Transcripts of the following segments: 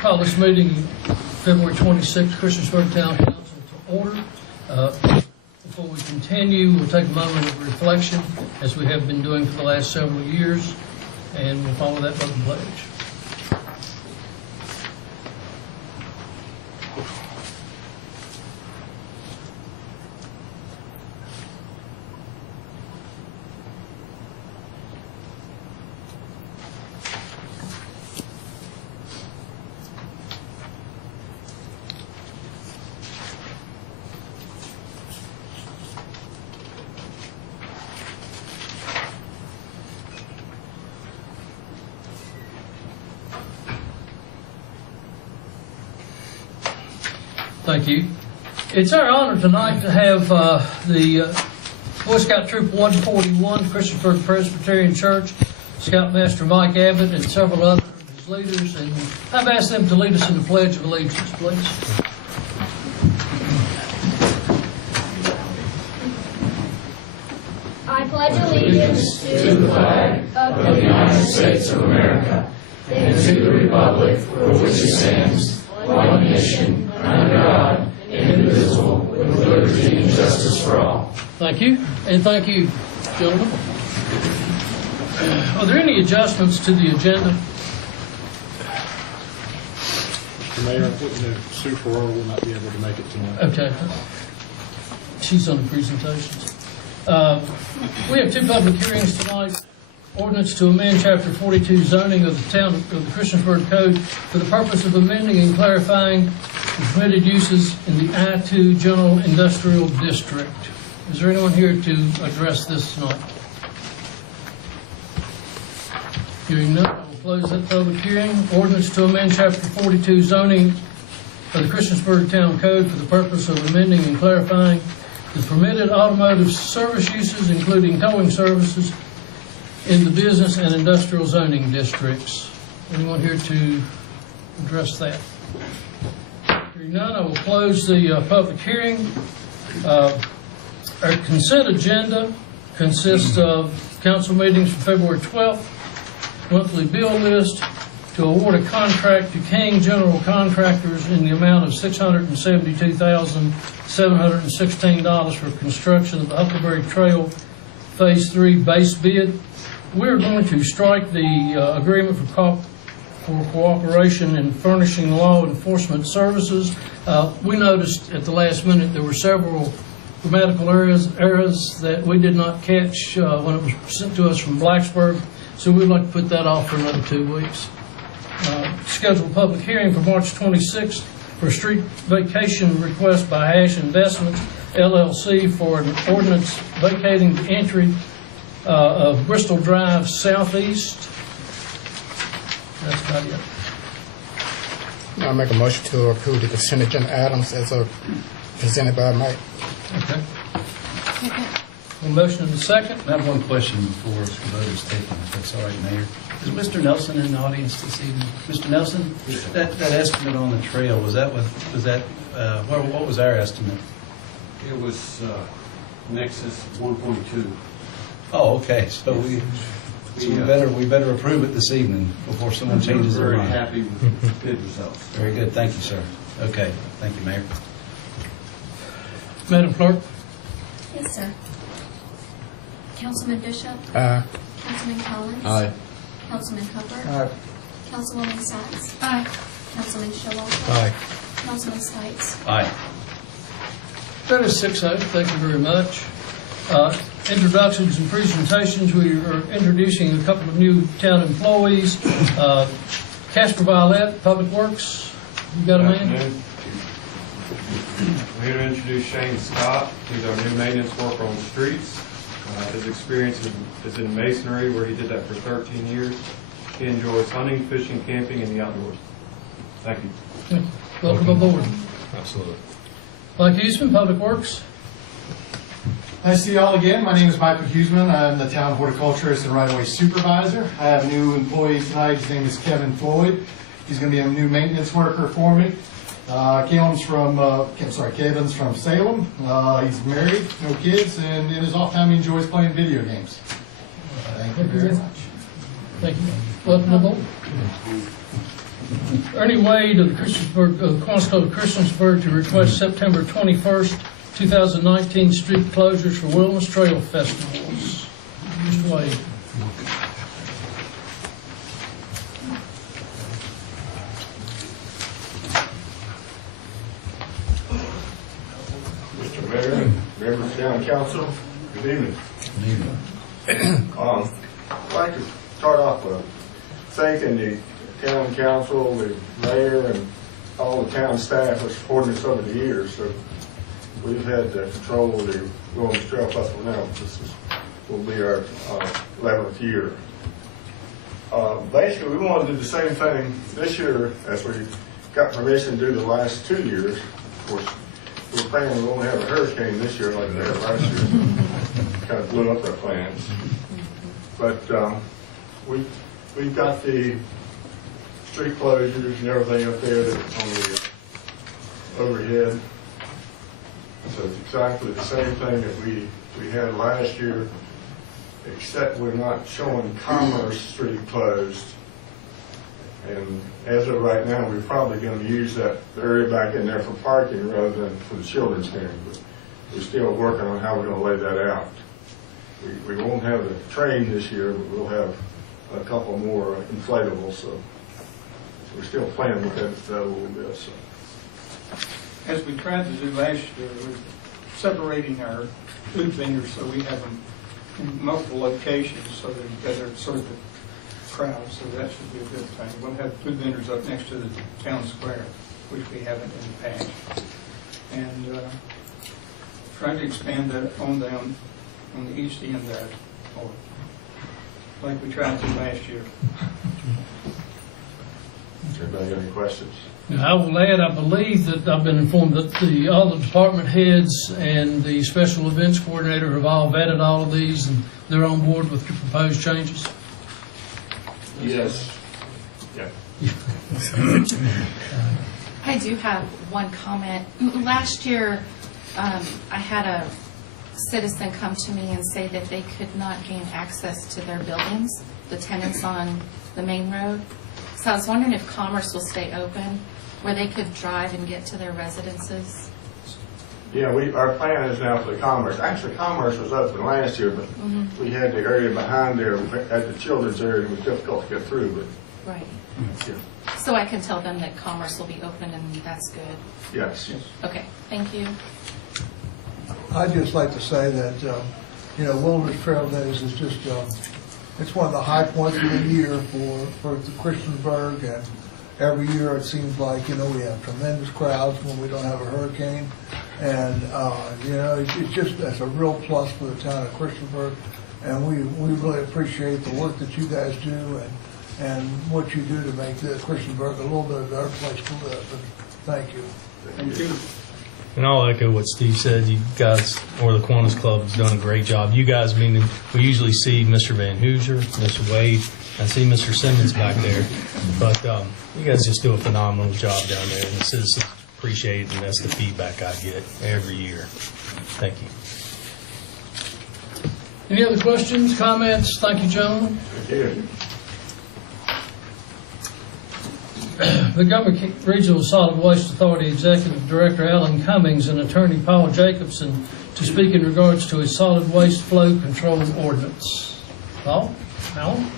Call this meeting, February 26th, Christiansburg Town Council to order. Before we continue, we'll take a moment of reflection, as we have been doing for the last several years, and we'll follow that by the pledge. Thank you. It's our honor tonight to have the Boy Scout Troop 141, Christiansburg Presbyterian Church, Scoutmaster Mike Abbott, and several other of his leaders. And I've asked them to lead us in the Pledge of Allegiance, please. I pledge allegiance to the flag of the United States of America and to the republic for which it stands, one nation, under God, indivisible, with liberty and justice for all. Thank you, and thank you, gentlemen. Are there any adjustments to the agenda? Mr. Mayor, Sue Farrar will not be able to make it tonight. Okay. She's on the presentations. We have two public hearings tonight. Ordinance to amend Chapter 42 zoning of the town of the Christiansburg Code for the purpose of amending and clarifying the permitted uses in the I-2 General Industrial District. Is there anyone here to address this tonight? Hearing none, I will close that public hearing. Ordinance to amend Chapter 42 zoning of the Christiansburg Town Code for the purpose of amending and clarifying the permitted automotive service uses, including towing services, in the business and industrial zoning districts. Anyone here to address that? Hearing none, I will close the public hearing. Our consent agenda consists of council meetings for February 12th, monthly bill list, to award a contract to King General Contractors in the amount of $672,716 for construction of the Huckleberry Trail Phase 3 base bid. We're going to strike the agreement for cooperation in furnishing law enforcement services. We noticed at the last minute there were several grammatical errors that we did not catch when it was sent to us from Blacksburg, so we'd like to put that off for another 2 weeks. Scheduled public hearing for March 26th for a street vacation request by Hash Investments, LLC, for an ordinance vacating the entry of Bristol Drive Southeast. That's about it. I'll make a motion to approve the consent agenda items as presented by Mike. Okay. A motion and a second. I have one question before the vote is taken, if that's all right, Mayor. Is Mr. Nelson in the audience this evening? Mr. Nelson, that estimate on the trail, what was our estimate? It was Nexus 1.2. Oh, okay. So we better approve it this evening before someone changes their mind. Very happy with the bid results. Very good. Thank you, sir. Okay. Thank you, Mayor. Madam Clerk? Yes, sir. Councilman Bishop? Aye. Councilman Collins? Aye. Councilman Hubbard? Aye. Councilwoman Sykes? Aye. Councilman Showalter? Aye. Councilman Stites? Aye. That is 6-0. Thank you very much. Introductions and presentations. We are introducing a couple of new town employees. Casper Violet, Public Works. You got a man? I'm here to introduce Shane Scott. He's our new maintenance worker on the streets. His experience is in masonry, where he did that for 13 years. He enjoys hunting, fishing, camping, and the outdoors. Thank you. Welcome aboard. Absolutely. Mike Huseman, Public Works. Nice to see you all again. My name is Michael Huseman. I'm the town horticulturist and right-of-way supervisor. I have a new employee tonight. His name is Kevin Floyd. He's going to be a new maintenance worker for me. Kevin's from Salem. He's married, no kids, and in his off time he enjoys playing video games. Thank you very much. Thank you. Welcome aboard. Ernie Wade of the Kiwanis Club of Christiansburg to request September 21st, 2019 street closures for Wilderness Trail festivals. Mr. Wade. Mr. Mayor, members of the Town Council, good evening. I'd like to start off with thanking the Town Council, the Mayor, and all the town staff for supporting us over the years. So we've had control of the Wilderness Trail Festival now. Will be our 11th year. Basically, we want to do the same thing this year as we got permission to do the last 2 years. Of course, we're planning we won't have a hurricane this year like they had last year. Kind of blew up our plans. But we've got the street closures and everything up there that's on the overhead. So it's exactly the same thing that we had last year, except we're not showing Commerce Street closed. And as of right now, we're probably going to use that area back in there for parking rather than for the children's game. But we're still working on how we're going to lay that out. We won't have a train this year, but we'll have a couple more inflatables. So we're still playing with that a little bit. So. As we tried to do last year, we're separating our food vendors so we have them in multiple locations so that we better sort the crowd. So that should be a good thing. We'll have food vendors up next to the town square, which we haven't in the past, and try to expand that on down on the east end there, or like we tried to last year. Anybody got any questions? Now, I will add, I believe that I've been informed that all the department heads and the special events coordinator have all vetted all of these, and they're on board with the proposed changes. Yes. Yeah. I do have one comment. Last year, I had a citizen come to me and say that they could not gain access to their buildings, the tenants on the main road. So I was wondering if Commerce will stay open, where they could drive and get to their residences. Yeah, our plan is now for the Commerce. Actually, Commerce was open last year, but we had the area behind there at the children's area. It was difficult to get through, but Right. yeah. So I can tell them that Commerce will be open and that's good. Yes. Okay, thank you. I'd just like to say that, Wilderness Trail Days is just, it's one of the high points of the year for the Christiansburg, and every year it seems like, we have tremendous crowds when we don't have a hurricane, and, it's a real plus for the town of Christiansburg, and we really appreciate the work that you guys do and what you do to make Christiansburg a little bit better place to live, and thank you. Thank you. And I'll echo what Steve said. You guys, or the Kiwanis Club, has done a great job. You guys, meaning we usually see Mr. Van Hoosier, Mr. Wade, I see Mr. Simmons back there. But you guys just do a phenomenal job down there, and the citizens appreciate it, and that's the feedback I get every year. Thank you. Any other questions, comments? Thank you, gentlemen. Thank you. The Montgomery Regional Solid Waste Authority Executive Director Alan Cummings and Attorney Paul Jacobson to speak in regards to a solid waste flow control ordinance. Paul? Alan?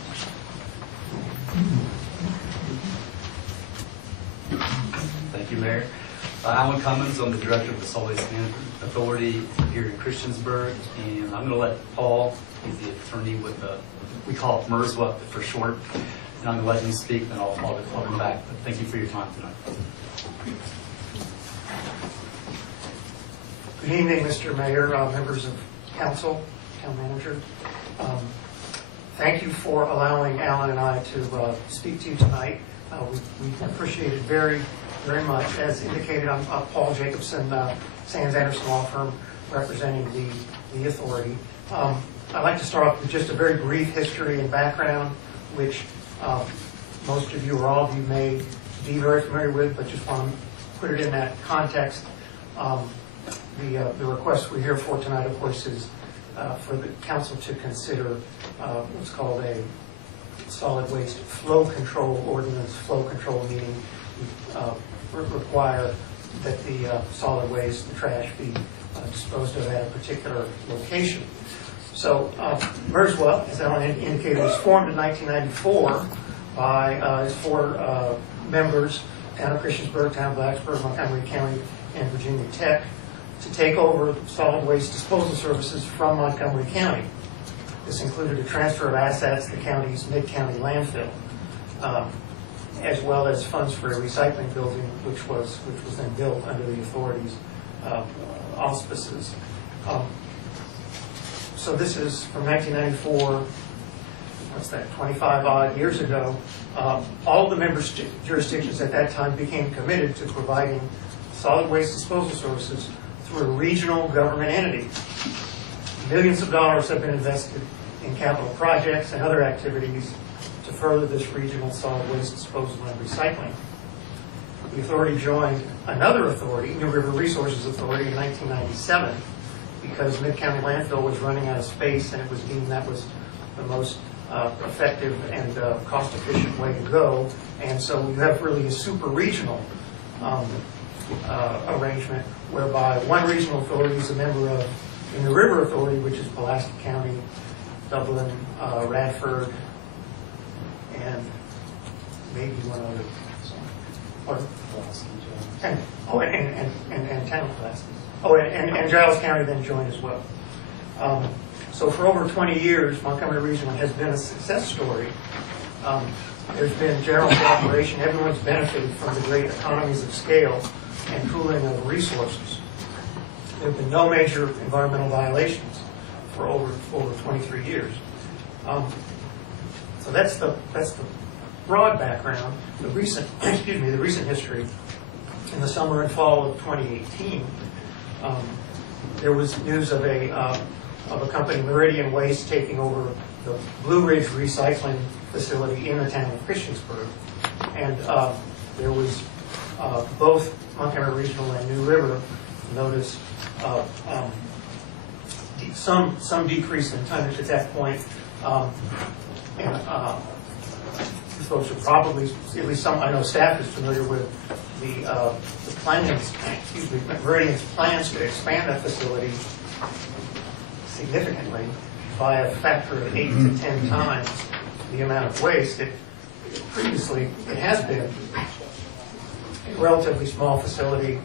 Thank you, Mayor. Alan Cummings, I'm the Director of the Solid Waste Management Authority here in Christiansburg, and I'm going to let Paul, he's the attorney with we call it MRSWA for short, and I'm going to let him speak, then I'll come back. But thank you for your time tonight. Good evening, Mr. Mayor, members of council, town manager. Thank you for allowing Alan and I to speak to you tonight. We appreciate it very, very much. As indicated, I'm Paul Jacobson, Sands Anderson Law Firm, representing the authority. I'd like to start off with just a very brief history and background, which most of you or all of you may be very familiar with, but just want to put it in that context. The request we're here for tonight, of course, is for the council to consider what's called a solid waste flow control ordinance. Flow control meaning require that the solid waste, the trash, be disposed of at a particular location. So MERSWA, as Alan indicated, was formed in 1994 by its 4 members, Town of Christiansburg, Town of Blacksburg, Montgomery County, and Virginia Tech, to take over solid waste disposal services from Montgomery County. This included a transfer of assets to the county's mid-county landfill, as well as funds for a recycling building, which was then built under the authority's auspices. So this is from 1994, what's that, 25 odd years ago. All of the member jurisdictions at that time became committed to providing solid waste disposal services through a regional government entity. Millions of dollars have been invested in capital projects and other activities to further this regional solid waste disposal and recycling. The authority joined another authority, New River Resources Authority, in 1997 because Mid-County Landfill was running out of space, and it was deemed that was the most effective and cost-efficient way to go. And so we have really a super regional arrangement whereby one regional authority is a member of the New River Authority, which is Pulaski County, Dublin, Radford, and maybe one other. Pardon? And Town of Pulaski. Oh, and Giles County then joined as well. So for over 20 years, Montgomery Regional has been a success story. There's been general cooperation. Everyone's benefited from the great economies of scale and pooling of resources. There have been no major environmental violations for over 23 years. So that's the broad background. The recent history. In the summer and fall of 2018, there was news of a company, Meridian Waste, taking over the Blue Ridge recycling facility in the town of Christiansburg, and there was both Montgomery Regional and New River noticed some decrease in tonnage at that point, and folks are probably, at least some, I know staff is familiar with the plans, Meridian's plans to expand that facility significantly by a factor of 8 to 10 times the amount of waste. Previously, it has been a relatively small facility.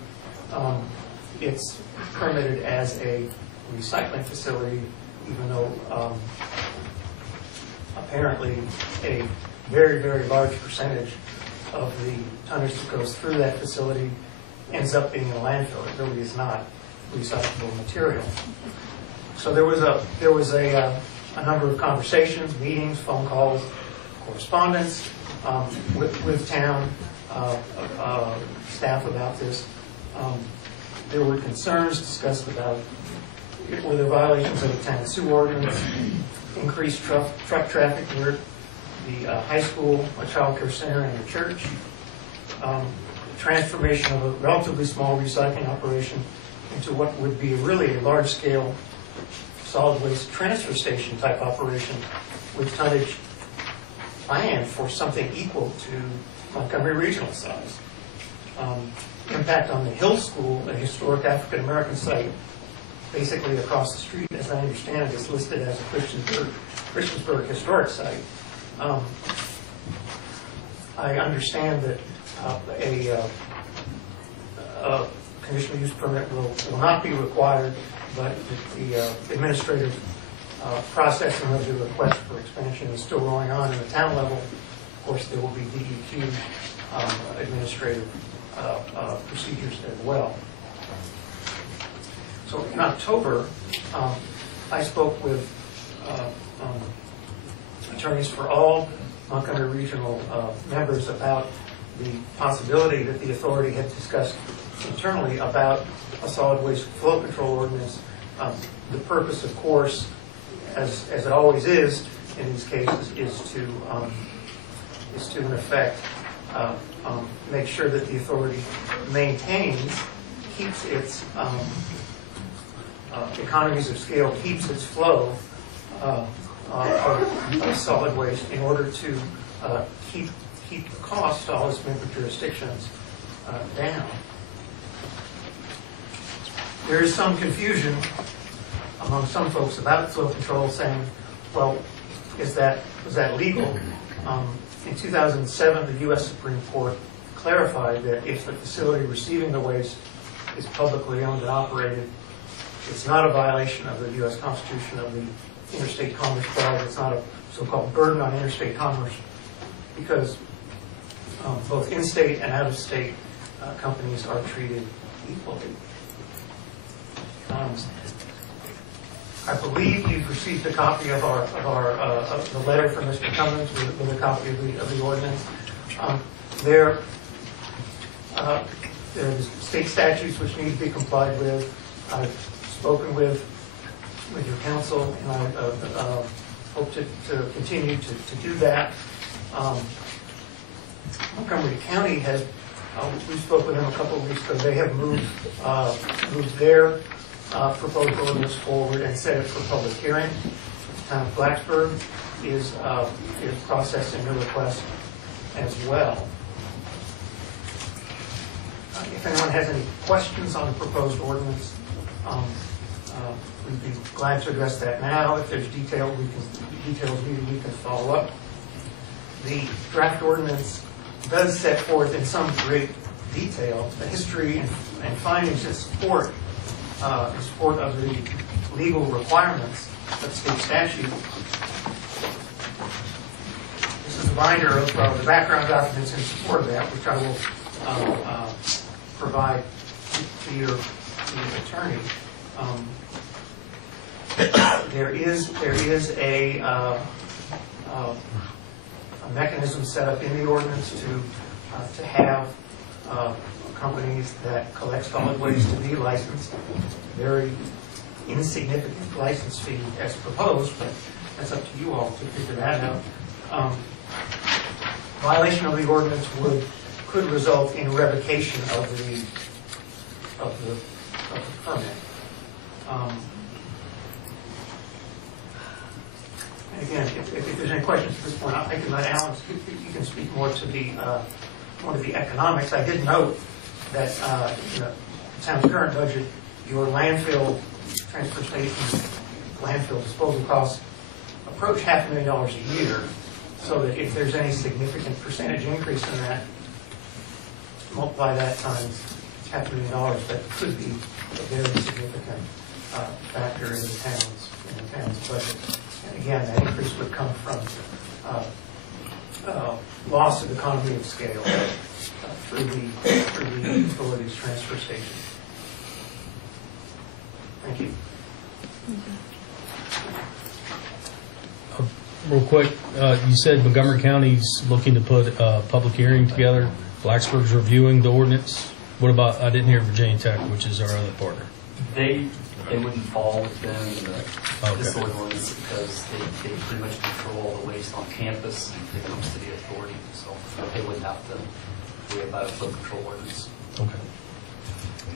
It's permitted as a recycling facility, even though apparently a very, very large percentage of the tonnage that goes through that facility ends up being a landfill. It really is not recyclable material. So there was a number of conversations, meetings, phone calls, correspondence with town staff about this. There were concerns discussed about were there violations of the town sewer ordinance, increased truck traffic near the high school, a child care center, and a church, transformation of a relatively small recycling operation into what would be really a large-scale solid waste transfer station type operation with tonnage planned for something equal to Montgomery Regional size. Impact on the Hill School, a historic African-American site, basically across the street, as I understand it, is listed as a Christiansburg historic site. I understand that a conditional use permit will not be required, but the administrative processing of the request for expansion is still going on in the town level. Of course, there will be DEQ administrative procedures as well. So in October, I spoke with attorneys for all Montgomery Regional members about the possibility that the authority had discussed internally about a solid waste flow control ordinance. The purpose, of course, as it always is in these cases, is to in effect make sure that the authority maintains, keeps its economies of scale, keeps its flow of solid waste in order to keep the cost to all its member jurisdictions down. There is some confusion among some folks about flow control, saying, well, was that legal? In 2007, the U.S. Supreme Court clarified that if the facility receiving the waste is publicly owned and operated, it's not a violation of the U.S. Constitution of the Interstate Commerce Clause. It's not a so-called burden on interstate commerce, because both in-state and out-of-state companies are treated equally. I believe you've received a copy of the letter from Mr. Cummins with a copy of the ordinance. There are state statutes which need to be complied with. I've spoken with your council, and I hope to continue to do that. Montgomery County has, we spoke with them a couple of weeks ago. They have moved their proposed ordinance forward and set it for public hearing. The town of Blacksburg is processing the request as well. If anyone has any questions on the proposed ordinance, we'd be glad to address that now. If there's details needed, we can follow up. The draft ordinance does set forth in some great detail the history and findings in support of the legal requirements of state statute. This is a binder of the background documents in support of that, which I will provide to your attorney. There is a mechanism set up in the ordinance to have companies that collect solid waste to be licensed. Very insignificant license fee as proposed, but that's up to you all to figure that out. Violation of the ordinance could result in revocation of the permit. And again, if there's any questions at this point, I can let Alan. You can speak more to the economics. I did note that the town's current budget, your landfill transfer station, landfill disposal costs approach $500,000 a year. So that if there's any significant percentage increase in that, multiply that times $500,000, that could be a very significant factor in the town's budget. And again, that increase would come from loss of economy of scale through the utilities transfer station. Thank you. Real quick, you said Montgomery County's looking to put a public hearing together. Blacksburg's reviewing the ordinance. What about, I didn't hear Virginia Tech, which is our other partner. They wouldn't fall within this ordinance because they pretty much control all the waste on campus and it comes to the authority. So they wouldn't have to worry about a flow control ordinance. Okay.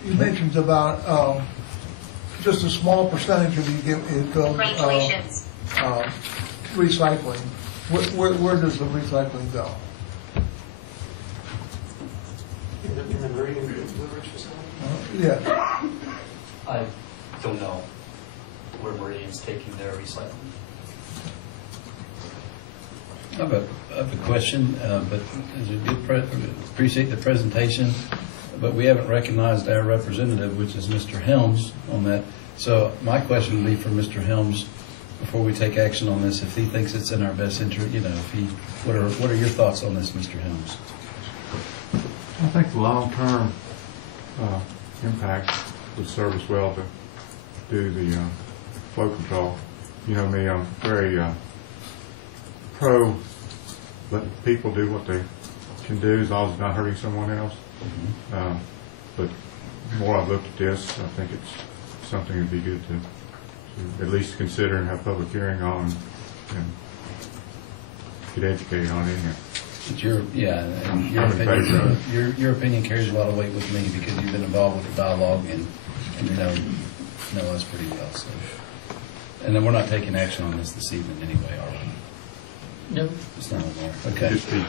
You mentioned about just a small percentage of it goes recycling. Where does the recycling go? In the Meridian Delivery Facility? Yeah. I don't know where Meridian's taking their recycling. I have a question, but appreciate the presentation, but we haven't recognized our representative, which is Mr. Helms, on that. So my question would be for Mr. Helms, before we take action on this, if he thinks it's in our best interest, what are your thoughts on this, Mr. Helms? I think the long-term impact would serve us well to do the flow control. You know me, I'm very pro letting people do what they can do as long as it's not hurting someone else. But the more I've looked at this, I think it's something that'd be good to at least consider and have public hearing on and get educated on it. But your opinion carries a lot of weight with me because you've been involved with the dialogue and you know us pretty well. So And then we're not taking action on this evening anyway, are we? Nope. It's not on there. Okay. Just the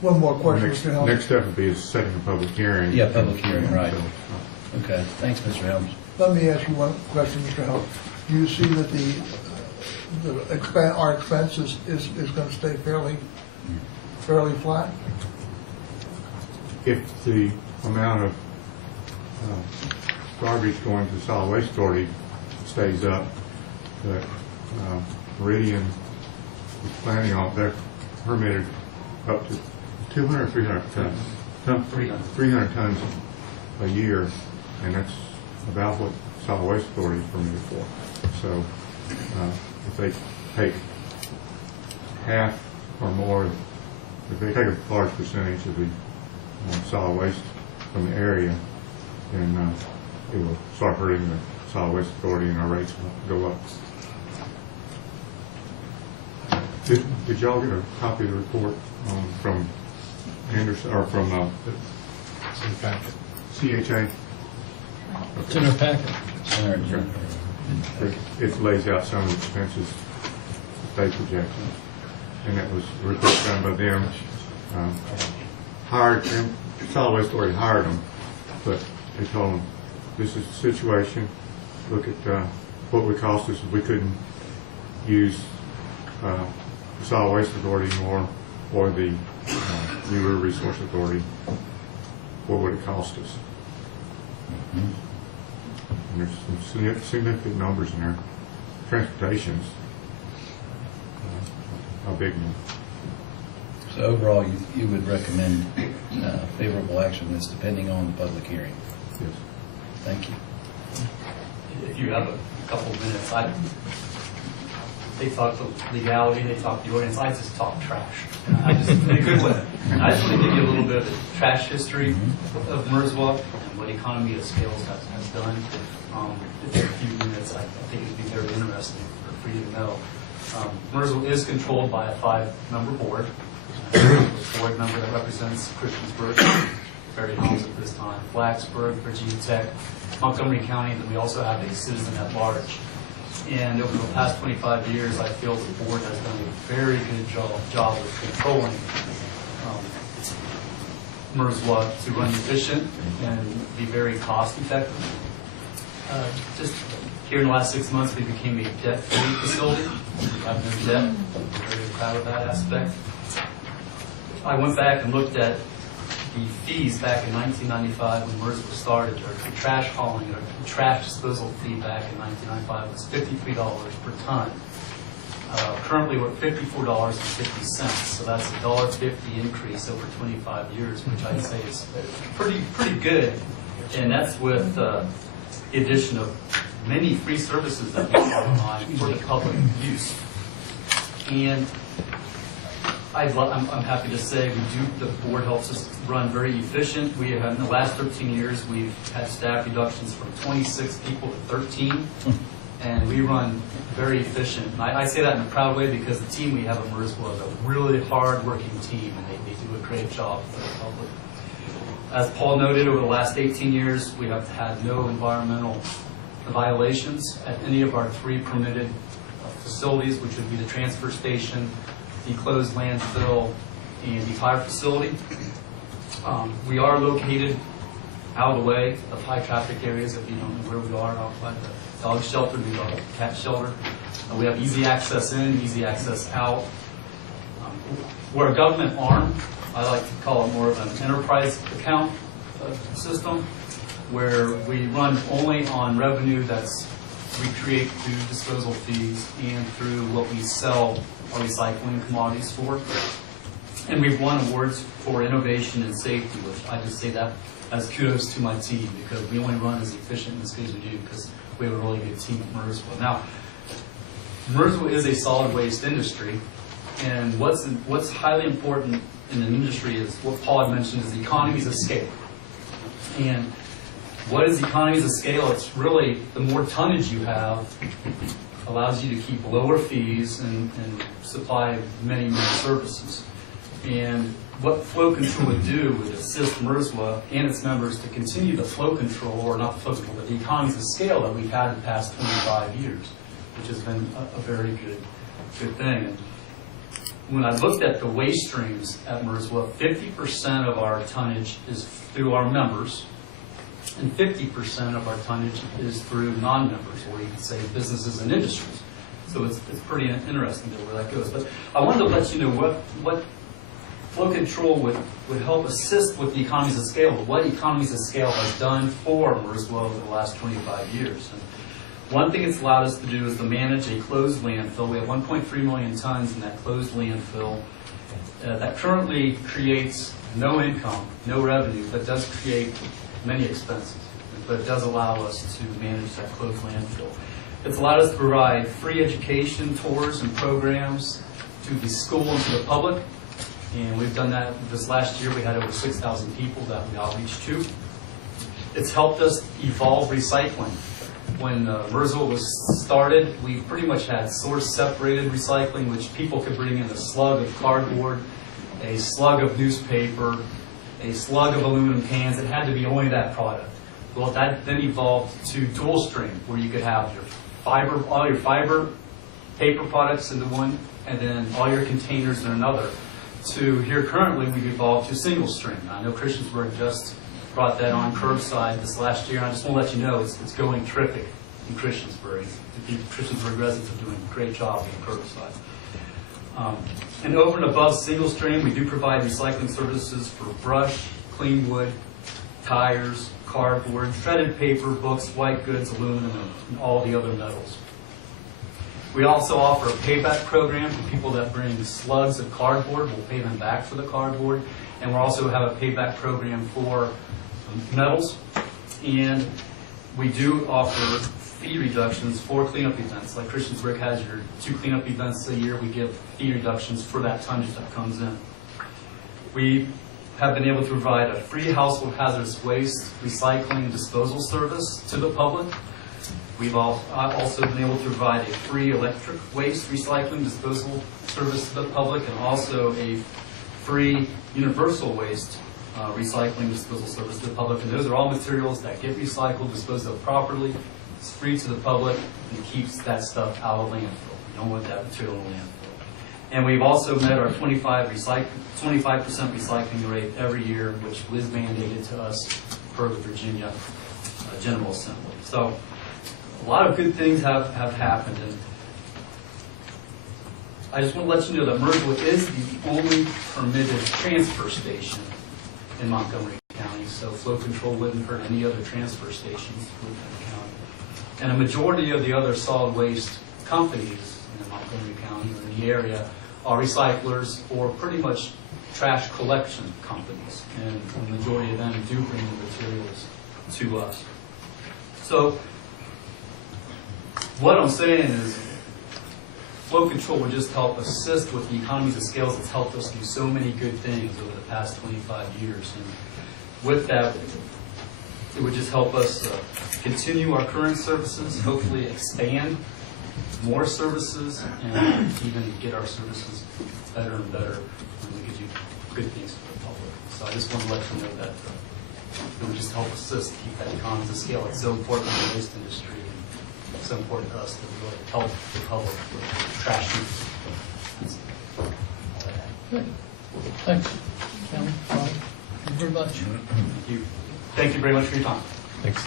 One more question, next, Mr. Helms. next step would be is setting a public hearing. Yeah, public hearing, right. So, Okay, thanks, Mr. Helms. Let me ask you one question, Mr. Helms. Do you see that our expense is going to stay fairly flat? If the amount of garbage going to the solid waste authority stays up, that Meridian is planning on, they're permitted up to 200 or 300 tons? 300 tons a year, and that's about what solid waste authority is permitted for. So if they take half or more, if they take a large percentage of the solid waste from the area, then it will start hurting the solid waste authority and our rates will go up. Did y'all get a copy of the report from Anderson, or from CHA? It's in our packet. It lays out some of the expenses that they projected, and that was a report done by them. Hired them, solid waste authority hired them, but they told them, this is the situation. Look at what it would cost us if we couldn't use the solid waste authority anymore, or the New River Resource Authority. What would it cost us? And there's some significant numbers in there. Transportation's a big one. So overall, you would recommend favorable action that's depending on the public hearing? Yes. Thank you. If you have a couple of minutes, they talk the legality, they talk the ordinance, I just talk trash. I just, in a good way. I just want to give you a little bit of the trash history of MERSWA and what economy of scales has done. If you have a few minutes, I think it would be very interesting for you to know. MERSWA is controlled by a 5-member board. A board member that represents Christiansburg, Barry Helms at this time, Blacksburg, Virginia Tech, Montgomery County, and then we also have a citizen at large. And over the past 25 years, I feel the board has done a very good job of controlling MERSWA to run efficient and be very cost effective. Just here in the last 6 months, we became a debt-free facility. We have no debt. We're very proud of that aspect. I went back and looked at the fees back in 1995 when MERSWA started. Our trash hauling, our trash disposal fee back in 1995 was $53 per ton. Currently, we're at $54.50, so that's a $1.50 increase over 25 years, which I'd say is pretty good. And that's with the addition of many free services that we provide for the public use. And I'm happy to say the board helps us run very efficient. We have, in the last 13 years, we've had staff reductions from 26 people to 13, and we run very efficient. And I say that in a proud way because the team we have at MERSWA is a really hard-working team, and they do a great job for the public. As Paul noted, over the last 18 years, we have had no environmental violations at any of our 3 permitted facilities, which would be the transfer station, the closed landfill, and the fire facility. We are located out of the way of high traffic areas. If you don't know where we are, out by the dog shelter, we are a cat shelter. We have easy access in, easy access out. We're a government arm. I like to call it more of an enterprise account system, where we run only on revenue we create through disposal fees and through what we sell our recycling commodities for. And we've won awards for innovation and safety, which I just say that as kudos to my team, because we only run as efficient as we do because we have a really good team at MERSWA. Now, MERSWA is a solid waste industry, and what's highly important in an industry is what Paul had mentioned, is the economies of scale. And what is economies of scale? It's really the more tonnage you have allows you to keep lower fees and supply many more services. And what flow control would do would assist MERSWA and its members to continue the flow control, or not the flow control, but the economies of scale that we've had the past 25 years. which has been a very good thing. And when I looked at the waste streams at Merswell, 50% of our tonnage is through our members, and 50% of our tonnage is through non-members, or you could say businesses and industries. So it's pretty interesting where that goes. But I wanted to let you know what flow control would help assist with the economies of scale, what economies of scale has done for Merswell over the last 25 years. And one thing it's allowed us to do is to manage a closed landfill. We have 1.3 million tons in that closed landfill that currently creates no income, no revenue, but does create many expenses. But it does allow us to manage that closed landfill. It's allowed us to provide free education, tours, and programs to the school and to the public. And we've done that this last year. We had over 6,000 people that we outreached to. It's helped us evolve recycling. When Merswell was started, we pretty much had source-separated recycling, which people could bring in a slug of cardboard, a slug of newspaper, a slug of aluminum cans. It had to be only that product. Well, that then evolved to dual stream, where you could have your fiber, all your fiber paper products into one, and then all your containers in another. To here currently, we've evolved to single stream. I know Christiansburg just brought that on curbside this last year. I just want to let you know it's going terrific in Christiansburg. The Christiansburg residents are doing a great job with curbside. And over and above single stream, we do provide recycling services for brush, clean wood, tires, cardboard, shredded paper, books, white goods, aluminum, and all the other metals. We also offer a payback program for people that bring slugs of cardboard. We'll pay them back for the cardboard. And we also have a payback program for metals. And we do offer fee reductions for cleanup events. Like Christiansburg has your 2 cleanup events a year. We give fee reductions for that tonnage that comes in. We have been able to provide a free household hazardous waste recycling and disposal service to the public. We've also been able to provide a free electric waste recycling disposal service to the public, and also a free universal waste recycling disposal service to the public. And those are all materials that get recycled, disposed of properly. It's free to the public and keeps that stuff out of landfill. You don't want that material in landfill. And we've also met our 25% recycling rate every year, which was mandated to us per the Virginia General Assembly. So a lot of good things have happened. And I just want to let you know that Merswell is the only permitted transfer station in Montgomery County, so flow control wouldn't hurt any other transfer stations within the county. And a majority of the other solid waste companies in Montgomery County or in the area are recyclers or pretty much trash collection companies, and the majority of them do bring the materials to us. So what I'm saying is flow control would just help assist with the economies of scale that's helped us do so many good things over the past 25 years. And with that, it would just help us continue our current services, hopefully expand more services, and even get our services better and better, and we could do good things for the public. So I just want to let you know that it would just help assist keep that economies of scale. It's so important in the waste industry. It's so important to us to really help the public with trash use. Good. Thanks, Kelly. Thank you very much. Thank you. Thank you very much for your time. Thanks.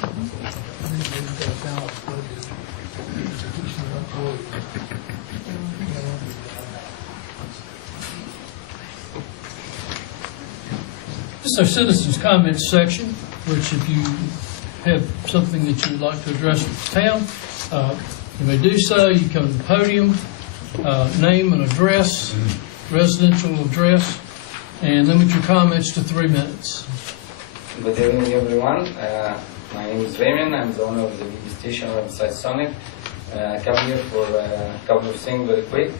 This is our citizens' comments section, which if you have something that you would like to address with the town, you may do so. You come to the podium, name and address, residential address, and limit your comments to 3 minutes. Good evening, everyone. My name is Raymond. I'm the owner of the TV station website Sonic. I come here for a couple of things very quick.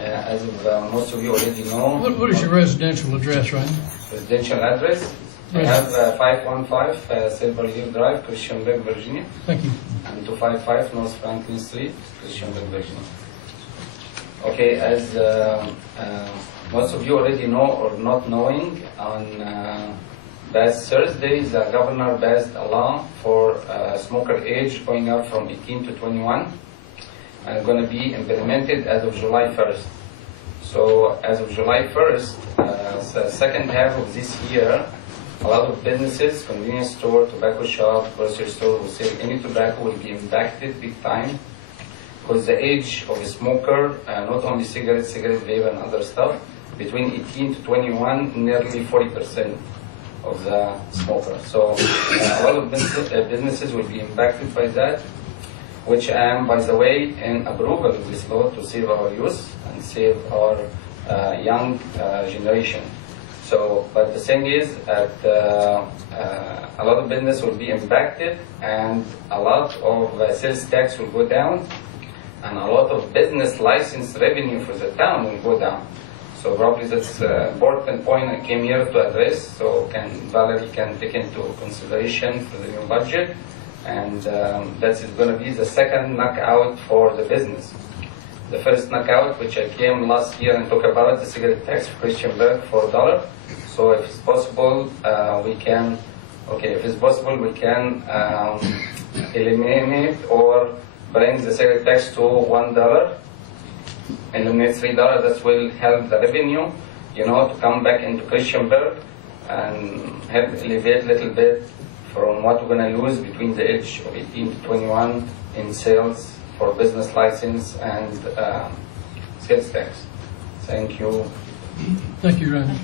As of, most of you already know. What is your residential address, Raymond? Residential address. I have 515 Silver Hill Drive, Christiansburg, Virginia. Thank you. And 255 North Franklin Street, Christiansburg, Virginia. Okay, as most of you already know or not knowing, on last Thursday, the governor passed a law for smoker age going up from 18 to 21. and going to be implemented as of July 1st. So as of July 1st, the second half of this year, a lot of businesses, convenience store, tobacco shop, grocery store who sell any tobacco will be impacted big time, because the age of a smoker, not only cigarettes, cigarette vape and other stuff, between 18 to 21, nearly 40% of the smokers. So a lot of businesses will be impacted by that, which I am, by the way, in approval of this law to save our youth and save our young generation. So, but the thing is that a lot of business will be impacted, and a lot of sales tax will go down, and a lot of business license revenue for the town will go down. So probably that's an important point I came here to address. So Valerie can take into consideration for the new budget, and that is going to be the second knockout for the business. The first knockout, which I came last year and talked about, the cigarette tax for Christiansburg, $4. So if it's possible, we can eliminate or bring the cigarette tax to $1. Eliminate $3. That will help the revenue, to come back into Christiansburg and help elevate a little bit from what we're going to lose between the age of 18 to 21 in sales for business license and sales tax. Thank you. Thank you, Randy.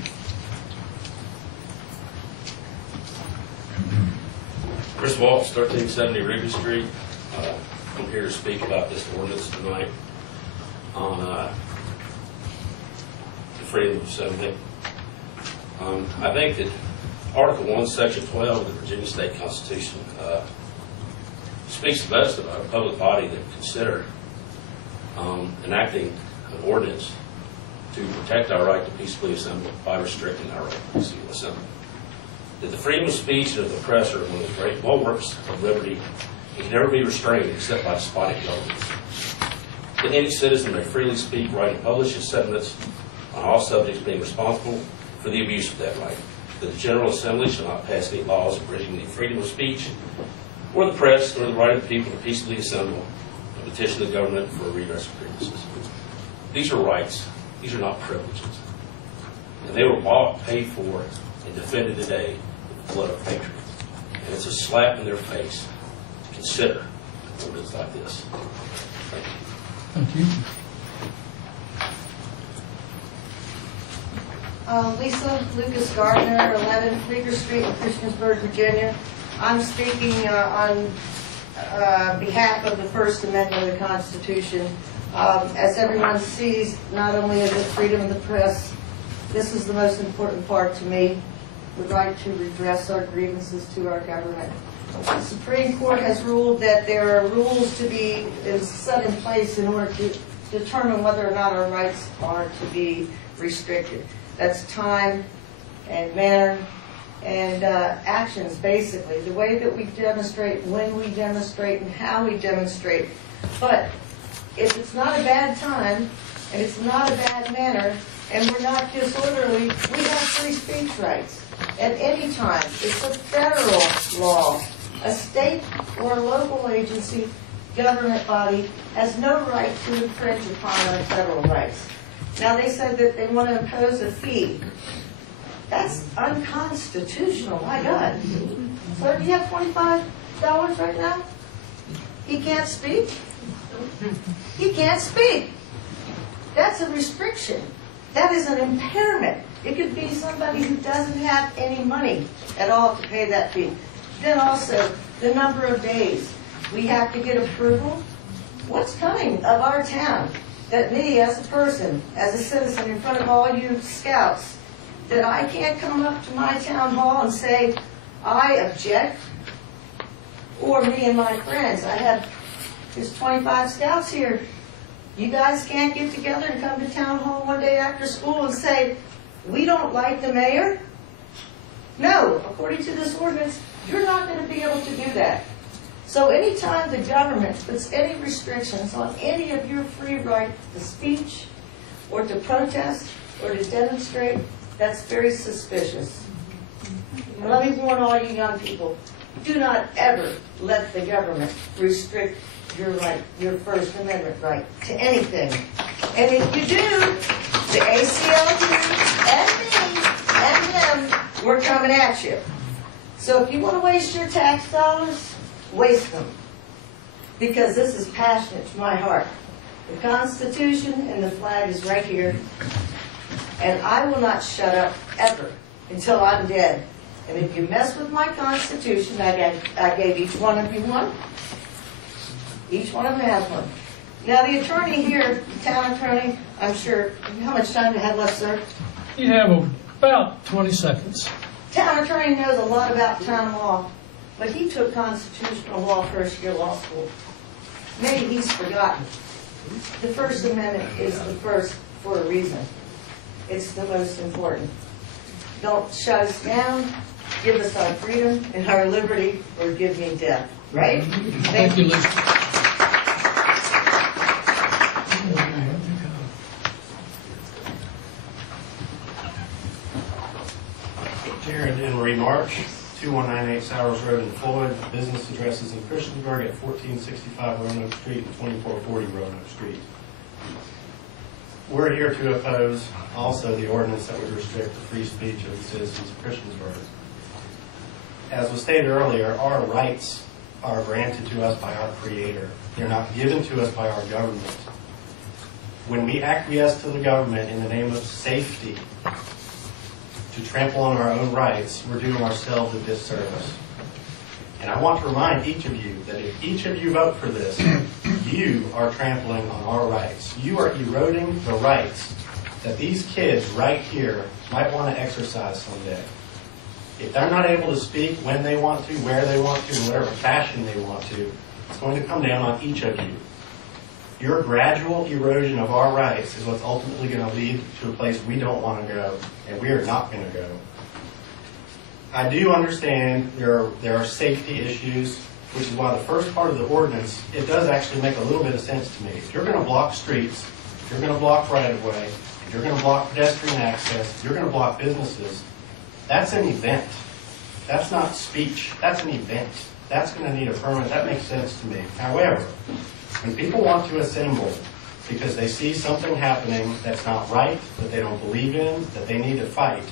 Chris Waltz, 1370 Ruby Street. I'm here to speak about this ordinance tonight on the freedom of assembly. I think that Article 1, Section 12 of the Virginia State Constitution speaks the best about a public body that consider enacting an ordinance to protect our right to peacefully assemble by restricting our right to peacefully assemble. That the freedom of speech and of the press are one of the great bulwarks of liberty and can never be restrained except by despotic governments. That any citizen may freely speak, write, and publish his sentiments on all subjects, being responsible for the abuse of that right. That the General Assembly shall not pass any laws abridging the freedom of speech or the press, nor the right of the people to peacefully assemble and petition the government for a redress of grievances. These are rights. These are not privileges. And they were bought, paid for, and defended today with the blood of patriots. And it's a slap in their face to consider ordinance like this. Thank you. Thank you. Lisa Lucas Gardner, 11 Fleeger Street in Christiansburg, Virginia. I'm speaking on behalf of the First Amendment of the Constitution. As everyone sees, not only is it freedom of the press, this is the most important part to me, the right to redress our grievances to our government. The Supreme Court has ruled that there are rules to be set in place in order to determine whether or not our rights are to be restricted. That's time and manner and actions, basically. The way that we demonstrate, when we demonstrate, and how we demonstrate. But if it's not a bad time, and it's not a bad manner, and we're not disorderly, we have free speech rights at any time. It's a federal law. A state or a local agency, government body, has no right to infringe upon our federal rights. Now, they said that they want to impose a fee. That's unconstitutional, my God. So do you have $25 right now? He can't speak? He can't speak. That's a restriction. That is an impairment. It could be somebody who doesn't have any money at all to pay that fee. Then also, the number of days. We have to get approval. What's coming of our town? That me, as a person, as a citizen, in front of all you scouts, that I can't come up to my town hall and say, I object, or me and my friends. There's 25 scouts here. You guys can't get together and come to town hall one day after school and say, we don't like the mayor? No, according to this ordinance, you're not going to be able to do that. So anytime the government puts any restrictions on any of your free right to speech or to protest or to demonstrate, that's very suspicious. And let me warn all you young people, do not ever let the government restrict your right, your First Amendment right to anything. And if you do, the ACLU and me and them, we're coming at you. So if you want to waste your tax dollars, waste them. Because this is passionate to my heart. The Constitution and the flag is right here. And I will not shut up ever until I'm dead. And if you mess with my Constitution, I gave each one of you one. Each one of them has one. Now the attorney here, the town attorney, I'm sure, how much time do you have left, sir? You have about 20 seconds. Town attorney knows a lot about town law, but he took constitutional law first year law school. Maybe he's forgotten. The First Amendment is the first for a reason. It's the most important. Don't shut us down. Give us our freedom and our liberty, or give me death. Right? Thank you, Lisa. Jared and Marie March, 2198 Sowers Road in Floyd. Business addresses in Christiansburg at 1465 Roanoke Street and 2440 Roanoke Street. We're here to oppose also the ordinance that would restrict the free speech of the citizens of Christiansburg. As was stated earlier, our rights are granted to us by our Creator. They're not given to us by our government. When we acquiesce to the government in the name of safety to trample on our own rights, we're doing ourselves a disservice. And I want to remind each of you that if each of you vote for this, you are trampling on our rights. You are eroding the rights that these kids right here might want to exercise someday. If they're not able to speak when they want to, where they want to, in whatever fashion they want to, it's going to come down on each of you. Your gradual erosion of our rights is what's ultimately going to lead to a place we don't want to go, and we are not going to go. I do understand there are safety issues, which is why the first part of the ordinance, it does actually make a little bit of sense to me. If you're going to block streets, if you're going to block right-of-way, if you're going to block pedestrian access, if you're going to block businesses, that's an event. That's not speech. That's an event. That's going to need a permit. That makes sense to me. However, when people want to assemble because they see something happening that's not right, that they don't believe in, that they need to fight,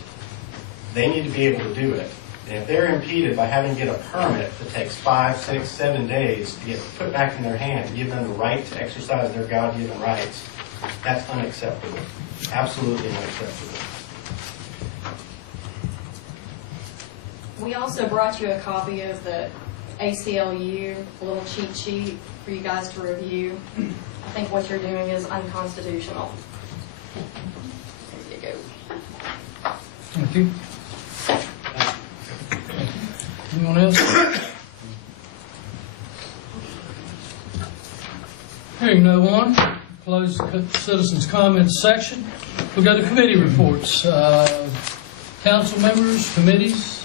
they need to be able to do it. And if they're impeded by having to get a permit that takes 5, 6, 7 days to get put back in their hand, to give them the right to exercise their God-given rights, that's unacceptable. Absolutely unacceptable. We also brought you a copy of the ACLU, a little cheat sheet for you guys to review. I think what you're doing is unconstitutional. There you go. Thank you. Anyone else? Hearing no one, close the citizens' comments section. We go to committee reports. Council members, committees.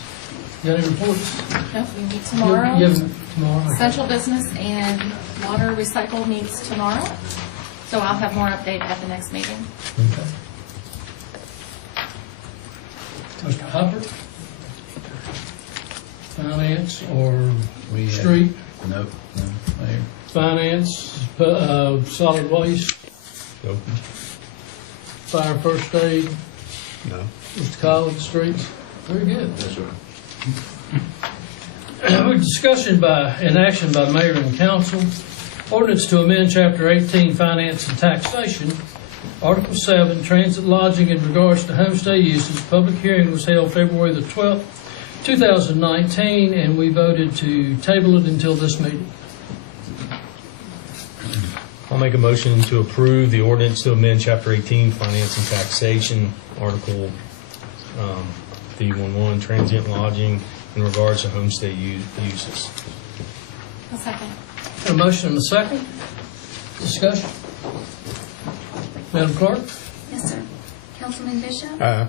You got any reports? Nope, we meet tomorrow. You have tomorrow. Central Business and Water Recycle meets tomorrow. So I'll have more update at the next meeting. Okay. Mr. Hopper? Finance or street? Nope, no, Mayor. Finance, solid waste? Nope. Fire first aid? No. Mr. Collins, streets? Very good. That's right. Discussion and action by the mayor and council. Ordinance to amend Chapter 18, Finance and Taxation, Article 7, Transit Lodging in regards to homestay uses. Public hearing was held February the 12th, 2019, and we voted to table it until this meeting. I'll make a motion to approve the ordinance to amend Chapter 18, Finance and Taxation, Article 311, Transient Lodging in regards to homestay uses. A second. A motion and a second. Discussion. Madam Clerk? Yes, sir. Councilman Bishop? Aye.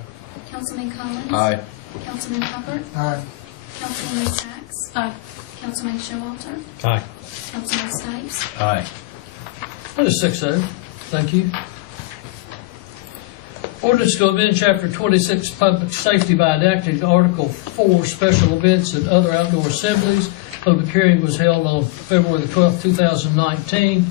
Councilman Collins? Aye. Councilman Hubbard? Aye. Councilwoman Sacks? Aye. Councilman Showalter? Aye. Councilman Stipes? Aye. That is 6-0. Thank you. Ordinance to amend Chapter 26, Public Safety by enacting Article 4, Special Events and Other Outdoor Assemblies. Public hearing was held on February the 12th, 2019.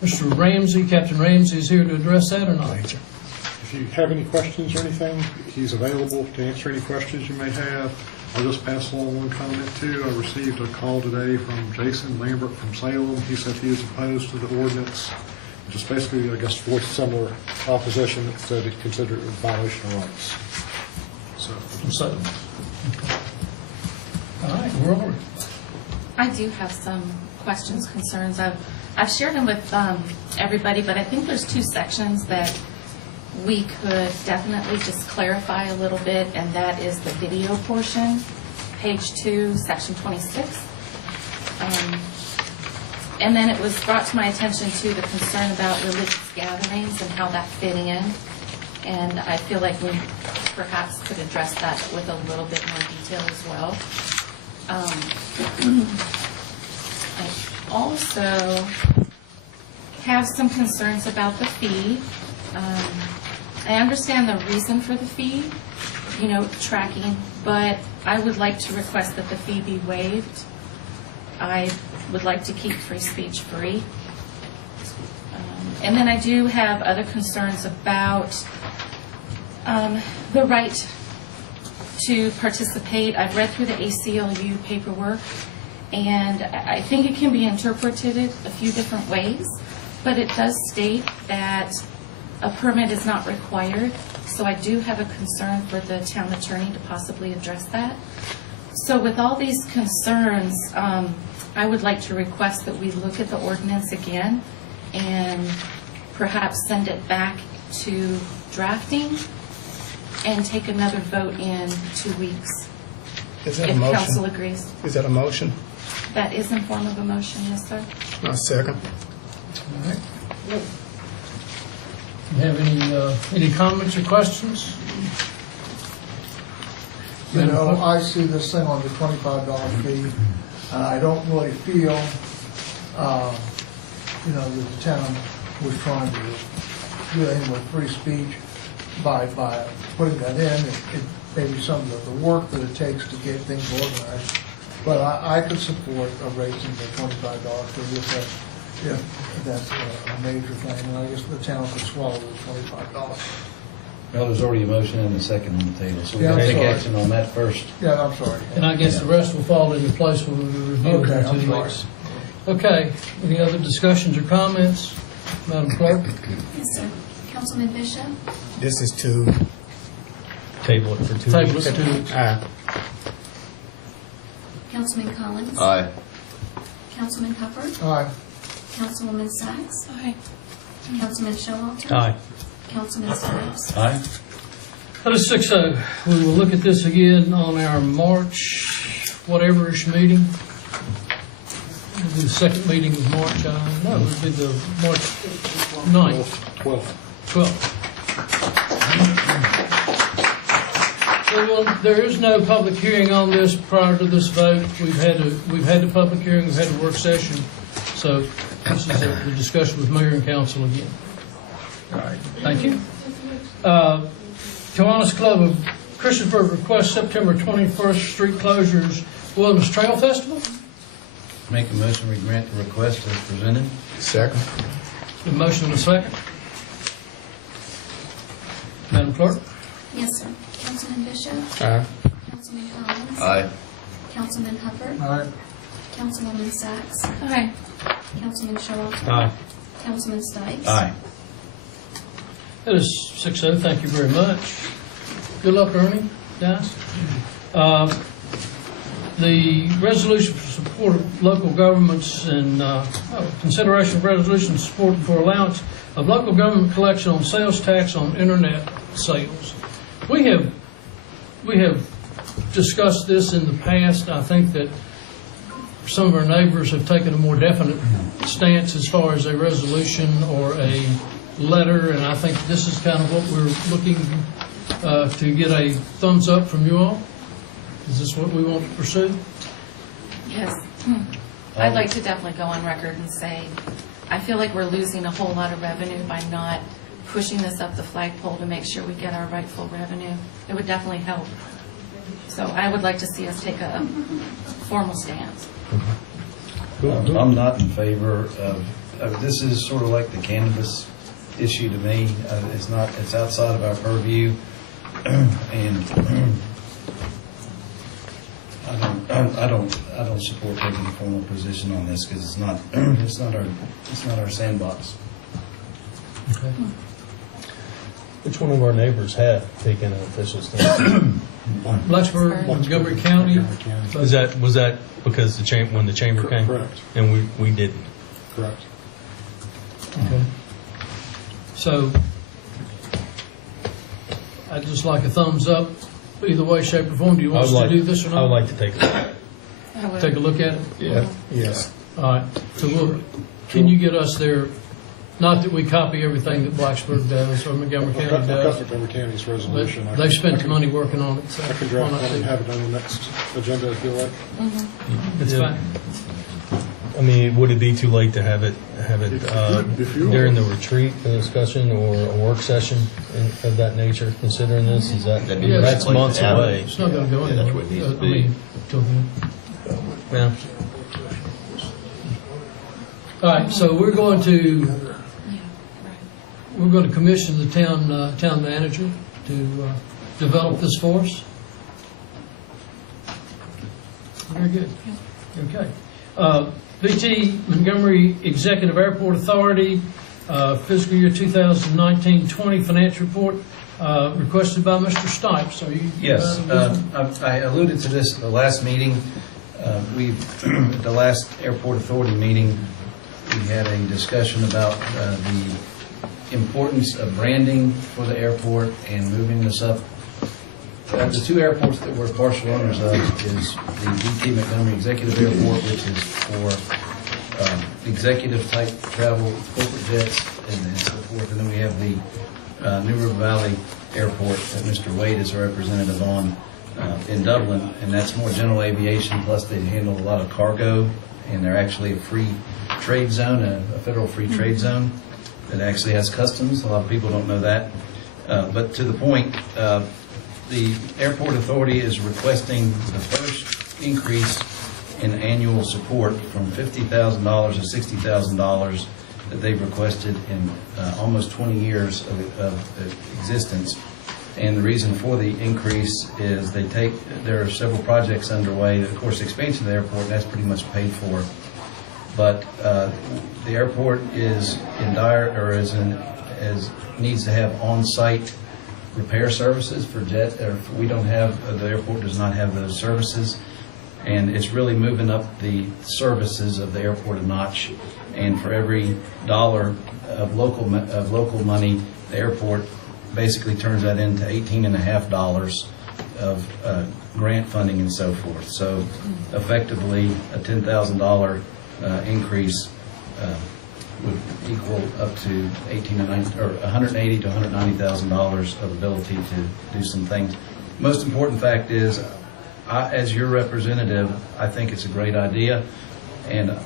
Mr. Ramsey, Captain Ramsey is here to address that or not? If you have any questions or anything, he's available to answer any questions you may have. I'll just pass along one comment too. I received a call today from Jason Lambert from Salem. He said he is opposed to the ordinance, which is basically, I guess, voiced similar opposition that said he considered it a violation of rights. So, From Salem. All right, we're over. I do have some questions, concerns. I've shared them with everybody, but I think there's two sections that we could definitely just clarify a little bit, and that is the video portion, page 2, section 26. And then it was brought to my attention too the concern about religious gatherings and how that fit in, and I feel like we perhaps could address that with a little bit more detail as well. I also have some concerns about the fee. I understand the reason for the fee, tracking, but I would like to request that the fee be waived. I would like to keep free speech free. And then I do have other concerns about the right to participate. I've read through the ACLU paperwork, and I think it can be interpreted a few different ways, but it does state that a permit is not required, so I do have a concern for the town attorney to possibly address that. So with all these concerns, I would like to request that we look at the ordinance again and perhaps send it back to drafting and take another vote in 2 weeks. Is that a if motion? council agrees. Is that a motion? That is in form of a motion, yes, sir. A second. All right. You have any comments or questions? I see this thing on the $25 fee, and I don't really feel, that the town was trying to do anything with free speech by putting that in. It maybe some of the work that it takes to get things organized. But I could support raising the $25 fee if that's a major thing, and I guess the town could swallow the $25. Well, there's already a motion and a second on the table, so we're Yeah, going I'm to take sorry. action on that first. Yeah, I'm sorry. And I guess the rest will fall into place when we review it Okay, in I'm 2 sorry. weeks. Okay, any other discussions or comments? Madam Clerk? Yes, sir. Councilman Bishop? This is to Table it for 2 Table weeks. it for 2 weeks. Councilman Collins? Aye. Councilman Hubbard? Aye. Councilwoman Sykes? Aye. Councilman Showalter? Aye. Councilman Stipes? Aye. That is 6-0. We will look at this again on our March whatever-ish meeting. It'll be the second meeting of March, no, it'll be the March 9th. 12th. So there is no public hearing on this prior to this vote. We've had the public hearing, we've had a work session, so this is the discussion with mayor and council again. All right, thank you. Kiwanis Club of Christiansburg requests September 21st street closures, Wilderness Trail Festival. Make a motion, we grant the request as presented. Second. The motion and a second. Madam Clerk? Yes, sir. Councilman Bishop? Aye. Councilman Collins? Aye. Councilman Hubbard? Aye. Councilwoman Sykes? Aye. Councilman Showalter? Aye. Councilman Stipes? Aye. That is 6-0. Thank you very much. Good luck, Ernie, guys. The resolution for support of local governments and consideration of resolution support for allowance of local government collection on sales tax on internet sales. We have discussed this in the past. I think that some of our neighbors have taken a more definite stance as far as a resolution or a letter, and I think this is kind of what we're looking to get a thumbs up from you all. Is this what we want to pursue? Yes. I'd like to definitely go on record and say, I feel like we're losing a whole lot of revenue by not pushing this up the flagpole to make sure we get our rightful revenue. It would definitely help. So I would like to see us take a formal stance. I'm not in favor of, this is sort of like the cannabis issue to me. It's outside of our purview, and I don't support taking a formal position on this because it's not our sandbox. Okay. Which one of our neighbors have taken an official stance? Blacksburg, Montgomery County. Was that because when the chamber came? Correct. And we didn't. Correct. Okay. So, I'd just like a thumbs up, either way, shape, or form. Do you want us to do this or not? I would like to take a Take a look at it? Yeah. Yes. All right. So can you get us there? Not that we copy everything that Blacksburg does or Montgomery County I've got does. Montgomery County's resolution. They've spent the money working on it. So I can draft one and have it on the next agenda if you like. It's fine. I mean, would it be too late to have it If you during the retreat, the discussion, or a work session of that nature? Considering this, that's months away. It's not going to go anywhere. That's what it needs to I be. mean, till then. Yeah. All right. So we're going to commission the town manager to develop this for us. Very good. Okay. BT Montgomery Executive Airport Authority, fiscal year 2019-20 financial report, requested by Mr. Stipes. Are you? Yes, I alluded to this at the last meeting. At the last Airport Authority meeting, we had a discussion about the importance of branding for the airport and moving this up. The two airports that we're partial owners of is the BT Montgomery Executive Airport, which is for executive type travel, corporate jets, and so forth. And then we have the New River Valley Airport that Mr. Wade is a representative on in Dublin, and that's more general aviation. Plus, they handle a lot of cargo, and they're actually a free trade zone, a federal free trade zone that actually has customs. A lot of people don't know that. But to the point, the Airport Authority is requesting the first increase in annual support from $50,000 to $60,000 that they've requested in almost 20 years of existence. And the reason for the increase is there are several projects underway. Of course, the expansion of the airport, that's pretty much paid for. But the airport is needs to have on-site repair services for jet. The airport does not have those services, and it's really moving up the services of the airport a notch. And for every dollar of local money, the airport basically turns that into $18.50 of grant funding and so forth. So effectively, a $10,000 increase would equal up to $180,000 to $190,000 of ability to do some things. Most important fact is, as your representative, I think it's a great idea,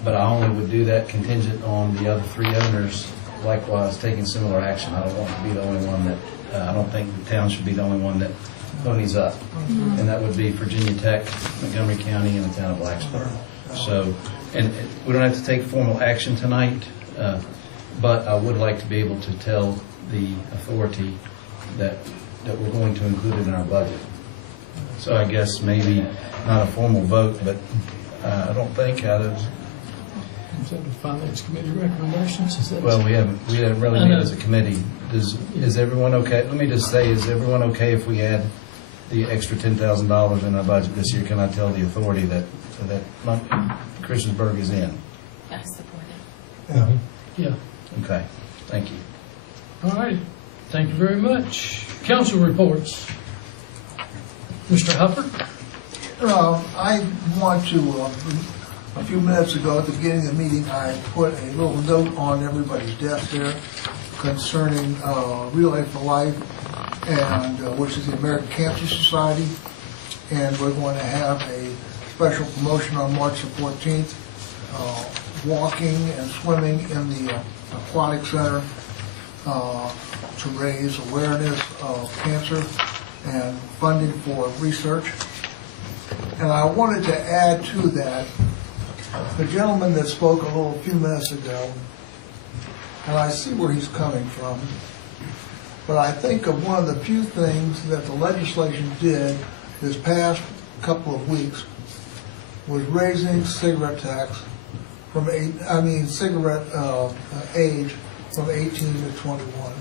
but I only would do that contingent on the other three owners likewise taking similar action. I don't want to be the only one I don't think the town should be the only one that ponies up. And that would be Virginia Tech, Montgomery County, and the town of Blacksburg. So, and we don't have to take formal action tonight, but I would like to be able to tell the authority that we're going to include it in our budget. So I guess maybe not a formal vote, but I don't think out of... Is that the Finance Committee recommendations? Well, we haven't really met as a committee. Is everyone okay? Let me just say, is everyone okay if we add the extra $10,000 in our budget this year? Can I tell the authority that Christiansburg is in? I support it. Yeah. Okay. Thank you. All right. Thank you very much. Council reports. Mr. Hufford? I want to, a few minutes ago at the beginning of the meeting, I put a little note on everybody's desk there concerning Relay for Life, and which is the American Cancer Society, and we're going to have a special promotion on March the 14th, walking and swimming in the aquatic center, to raise awareness of cancer and funding for research. And I wanted to add to that, the gentleman that spoke a few minutes ago, and I see where he's coming from, but I think of one of the few things that the legislation did this past couple of weeks was raising cigarette tax from cigarette age from 18 to 21.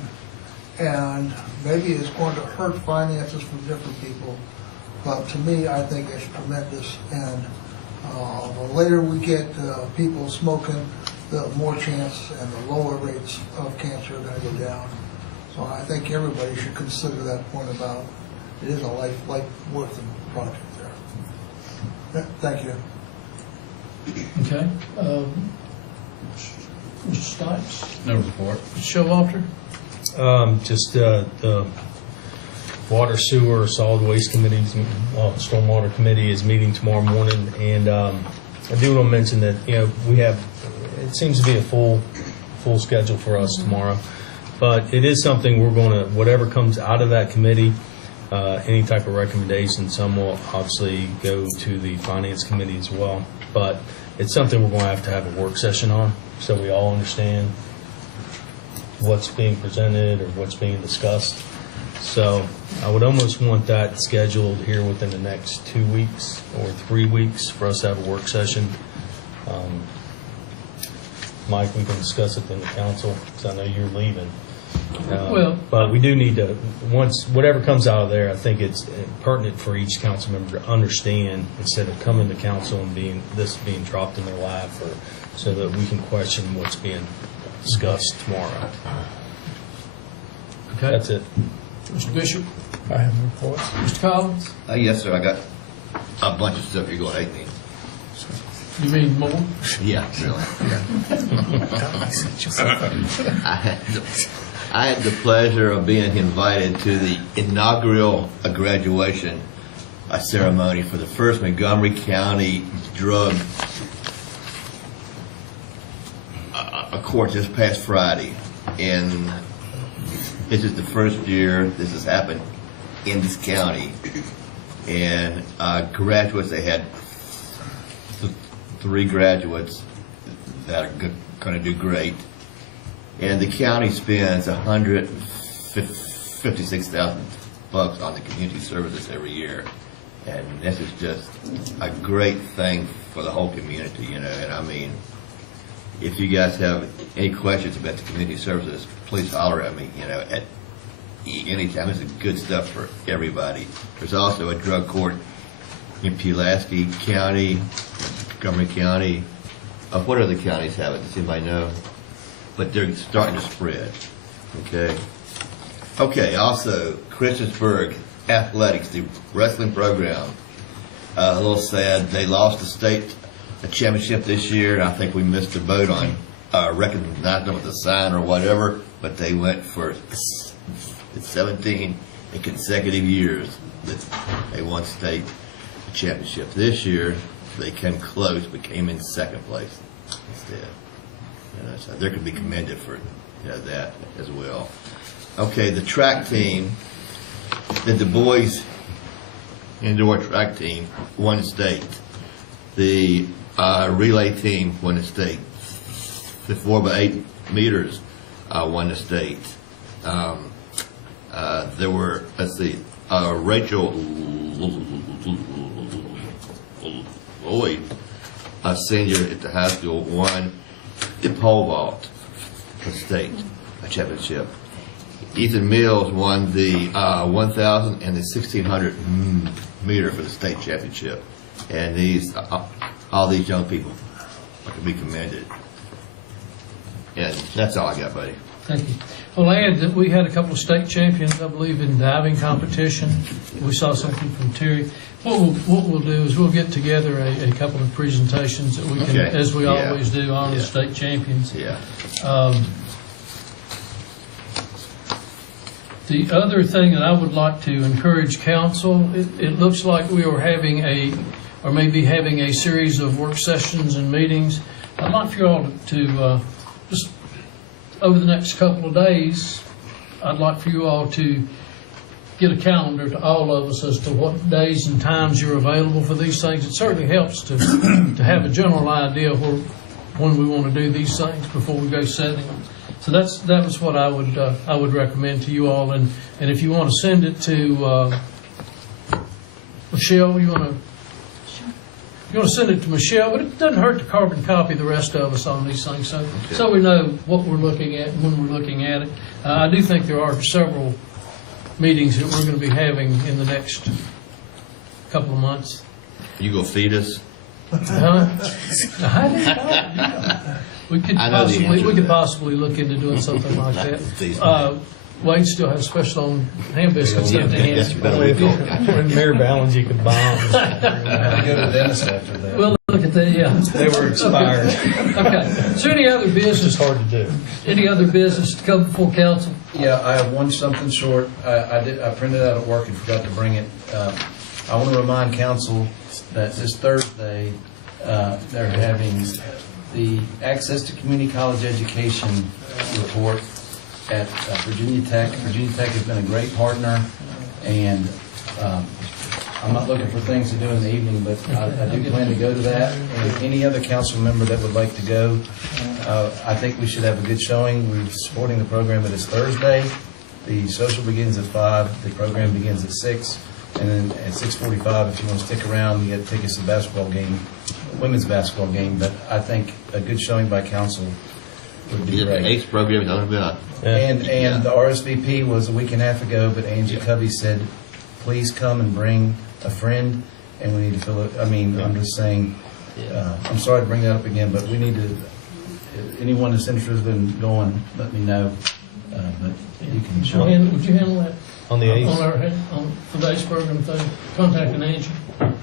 And maybe it's going to hurt finances for different people, but to me, I think it's tremendous. And the later we get people smoking, the more chance and the lower rates of cancer are going to go down. So I think everybody should consider that point about it is a life worth project there. Thank you. Okay. Mr. Stipes? No report. Mr. Showalter? Just the Water, Sewer, Solid Waste Committees, Stormwater Committee is meeting tomorrow morning, and I do want to mention that, we have, it seems to be a full schedule for us tomorrow, but it is something we're going to, whatever comes out of that committee, any type of recommendation, some will obviously go to the Finance Committee as well, but it's something we're going to have a work session on, so we all understand what's being presented or what's being discussed. So I would almost want that scheduled here within the next 2 weeks or 3 weeks for us to have a work session. Mike, we can discuss it in the council, because I know you're leaving. But we do need to, once, whatever comes out of there, I think it's pertinent for each council member to understand, instead of coming to council and being dropped in their lap, or so that we can question what's being discussed tomorrow. Okay. That's it. Mr. Bishop? I have reports. Mr. Collins? Yes, sir. I got a bunch of stuff you're going to hate me. You mean more? Yeah, really. I had the pleasure of being invited to the inaugural graduation ceremony for the first Montgomery County drug court this past Friday. And this is the first year this has happened in this county. And graduates, they had 3 graduates that are going to do great. And the county spends $156,000 on the community services every year. And this is just a great thing for the whole community, And I mean, if you guys have any questions about the community services, please holler at me, at any time. This is good stuff for everybody. There's also a drug court in Pulaski County, Montgomery County. What other counties have it? Does anybody know? But they're starting to spread. Okay, also, Christiansburg Athletics, the wrestling program. A little sad. They lost the state championship this year. I think we missed the boat on recognizing them with a sign or whatever, but they went for 17 consecutive years that they won state championship. This year, they came close, but came in second place instead. So they could be commended for that as well. Okay, the track team, the boys indoor track team won the state. The relay team won the state. The 4x8 meters won the state. There were, Rachel Lloyd, a senior at the high school, won the pole vault for the state championship. Ethan Mills won the 1,000 and the 1,600 meter for the state championship. And all these young people are to be commended. And that's all I got, buddy. Thank you. I'll add that we had a couple of state champions, I believe, in diving competition. We saw something from Terry. What we'll do is we'll get together a couple of presentations that we can, as we always do, honor the state champions. The other thing that I would like to encourage council, it looks like we are having maybe having a series of work sessions and meetings. I'd like for you all to just over the next couple of days, I'd like for you all to get a calendar to all of us as to what days and times you're available for these things. It certainly helps to have a general idea when we want to do these things before we go setting them. So that was what I would recommend to you all. And if you want to send it to Michelle, you want to send it to Michelle, but it doesn't hurt to carbon copy the rest of us on these things, so we know what we're looking at and when we're looking at it. I do think there are several meetings that we're going to be having in the next couple of months. You go feed us? We could possibly look into doing something like that. Wade still has special on ham biscuits. When Mayor Ballinger could buy them. I go to the dentist after that. Well, look at that, yeah. They were expired. Okay. Is there any other business? It's hard to do. Any other business to come before council? Yeah, I have one something short. I printed out at work and forgot to bring it. I want to remind council that this Thursday, they're having the Access to Community College Education report at Virginia Tech. Virginia Tech has been a great partner, and I'm not looking for things to do in the evening, but I do plan to go to that. And any other council member that would like to go, I think we should have a good showing. We're supporting the program, but it's Thursday. The social begins at 5. The program begins at 6. And then at 6:45, if you want to stick around, you get tickets to the basketball game, women's basketball game. But I think a good showing by council would be great. The ACE program is about. And the RSVP was a week and a half ago, but Angie Covey said, please come and bring a friend, and we need to fill it. I mean, I'm just saying, I'm sorry to bring that up again, but we need to, anyone that's interested in going, let me know. But you can show. Would you handle that? On the ACE? For the ACE program thing, contacting Angie?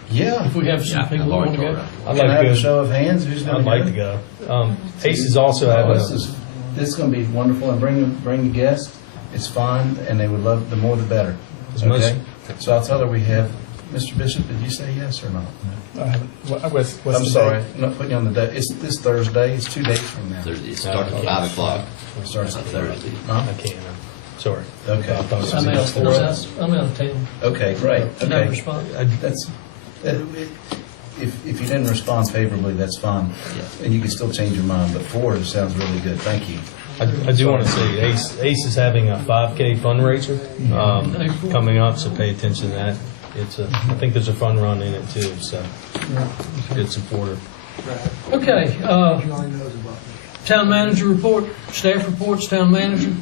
Yeah. If we have some people that want to go. I'd like to have a show of hands. Who's going to I'd like to go. ACE is also having this is going to be wonderful, and bring the guests. It's fun, and they would love, the more the better. Okay? So I'll tell her we have, Mr. Bishop, did you say yes or not? I'm sorry, I'm not putting you on the day. It's this Thursday. It's 2 days from now. Thursday. It starts at 5 o'clock. It starts at Thursday. I can't. Sorry. Okay. I'm out of town. Okay, great. Not Okay. respond. If you didn't respond favorably, that's fine. And you can still change your mind, but 4 sounds really good. Thank you. I do want to say ACE is having a 5K fundraiser coming up, so pay attention to that. I think there's a fun run in it too, so it's a good supporter. Okay. Town manager report, staff reports, town manager.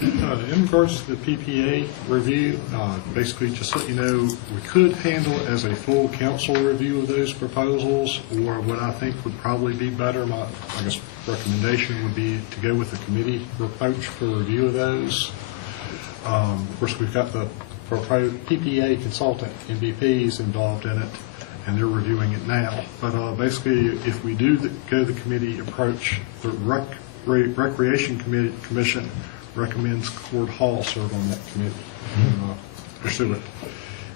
In regards to the PPA review, basically just let you know, we could handle it as a full council review of those proposals, or what I think would probably be better, my recommendation would be to go with the committee approach for review of those. Of course, we've got the proposed PPA consultant, MVPs, involved in it, and they're reviewing it now. But basically, if we do go the committee approach, the Recreation Commission recommends Cord Hall serve on that committee and pursue it.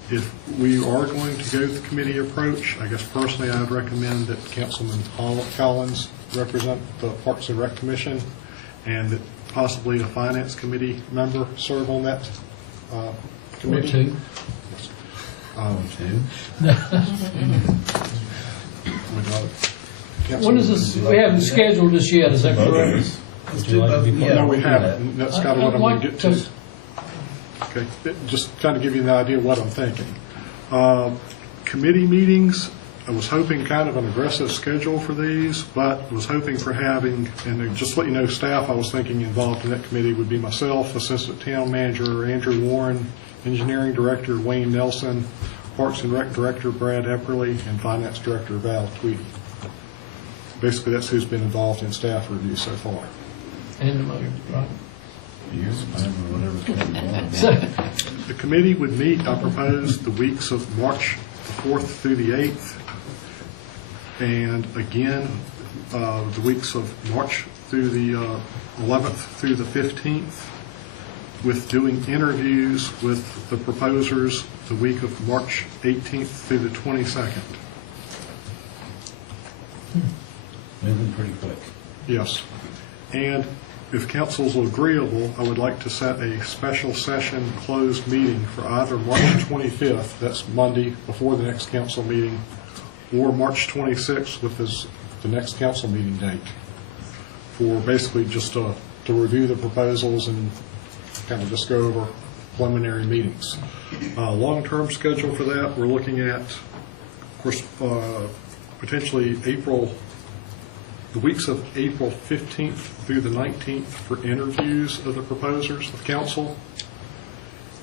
If we are going to go the committee approach, I guess personally I would recommend that Councilman Collins represent the Parks and Rec Commission, and that possibly a Finance Committee member serve on that committee. Or two. When is this? We haven't scheduled this yet, is that correct? No, we haven't. That's kind of what I'm going to get to. Okay, just kind of give you an idea of what I'm thinking. Committee meetings, I was hoping kind of an aggressive schedule for these, but was hoping for having, and just let you know, staff I was thinking involved in that committee would be myself, Assistant Town Manager Andrew Warren, Engineering Director Wayne Nelson, Parks and Rec Director Brad Epperly, and Finance Director Val Tweedy. Basically, that's who's been involved in staff review so far. And the mayor, right? The committee would meet, I propose, the weeks of March 4th through the 8th, and again, the weeks of March through the 11th through the 15th, with doing interviews with the proposers the week of March 18th through the 22nd. Moving pretty quick. Yes. And if council's agreeable, I would like to set a special session closed meeting for either March 25th, that's Monday before the next council meeting, or March 26th, which is the next council meeting date, for basically just to review the proposals and kind of just go over preliminary meetings. Long-term schedule for that, we're looking at, of course, potentially the weeks of April 15th through the 19th for interviews of the proposers of council,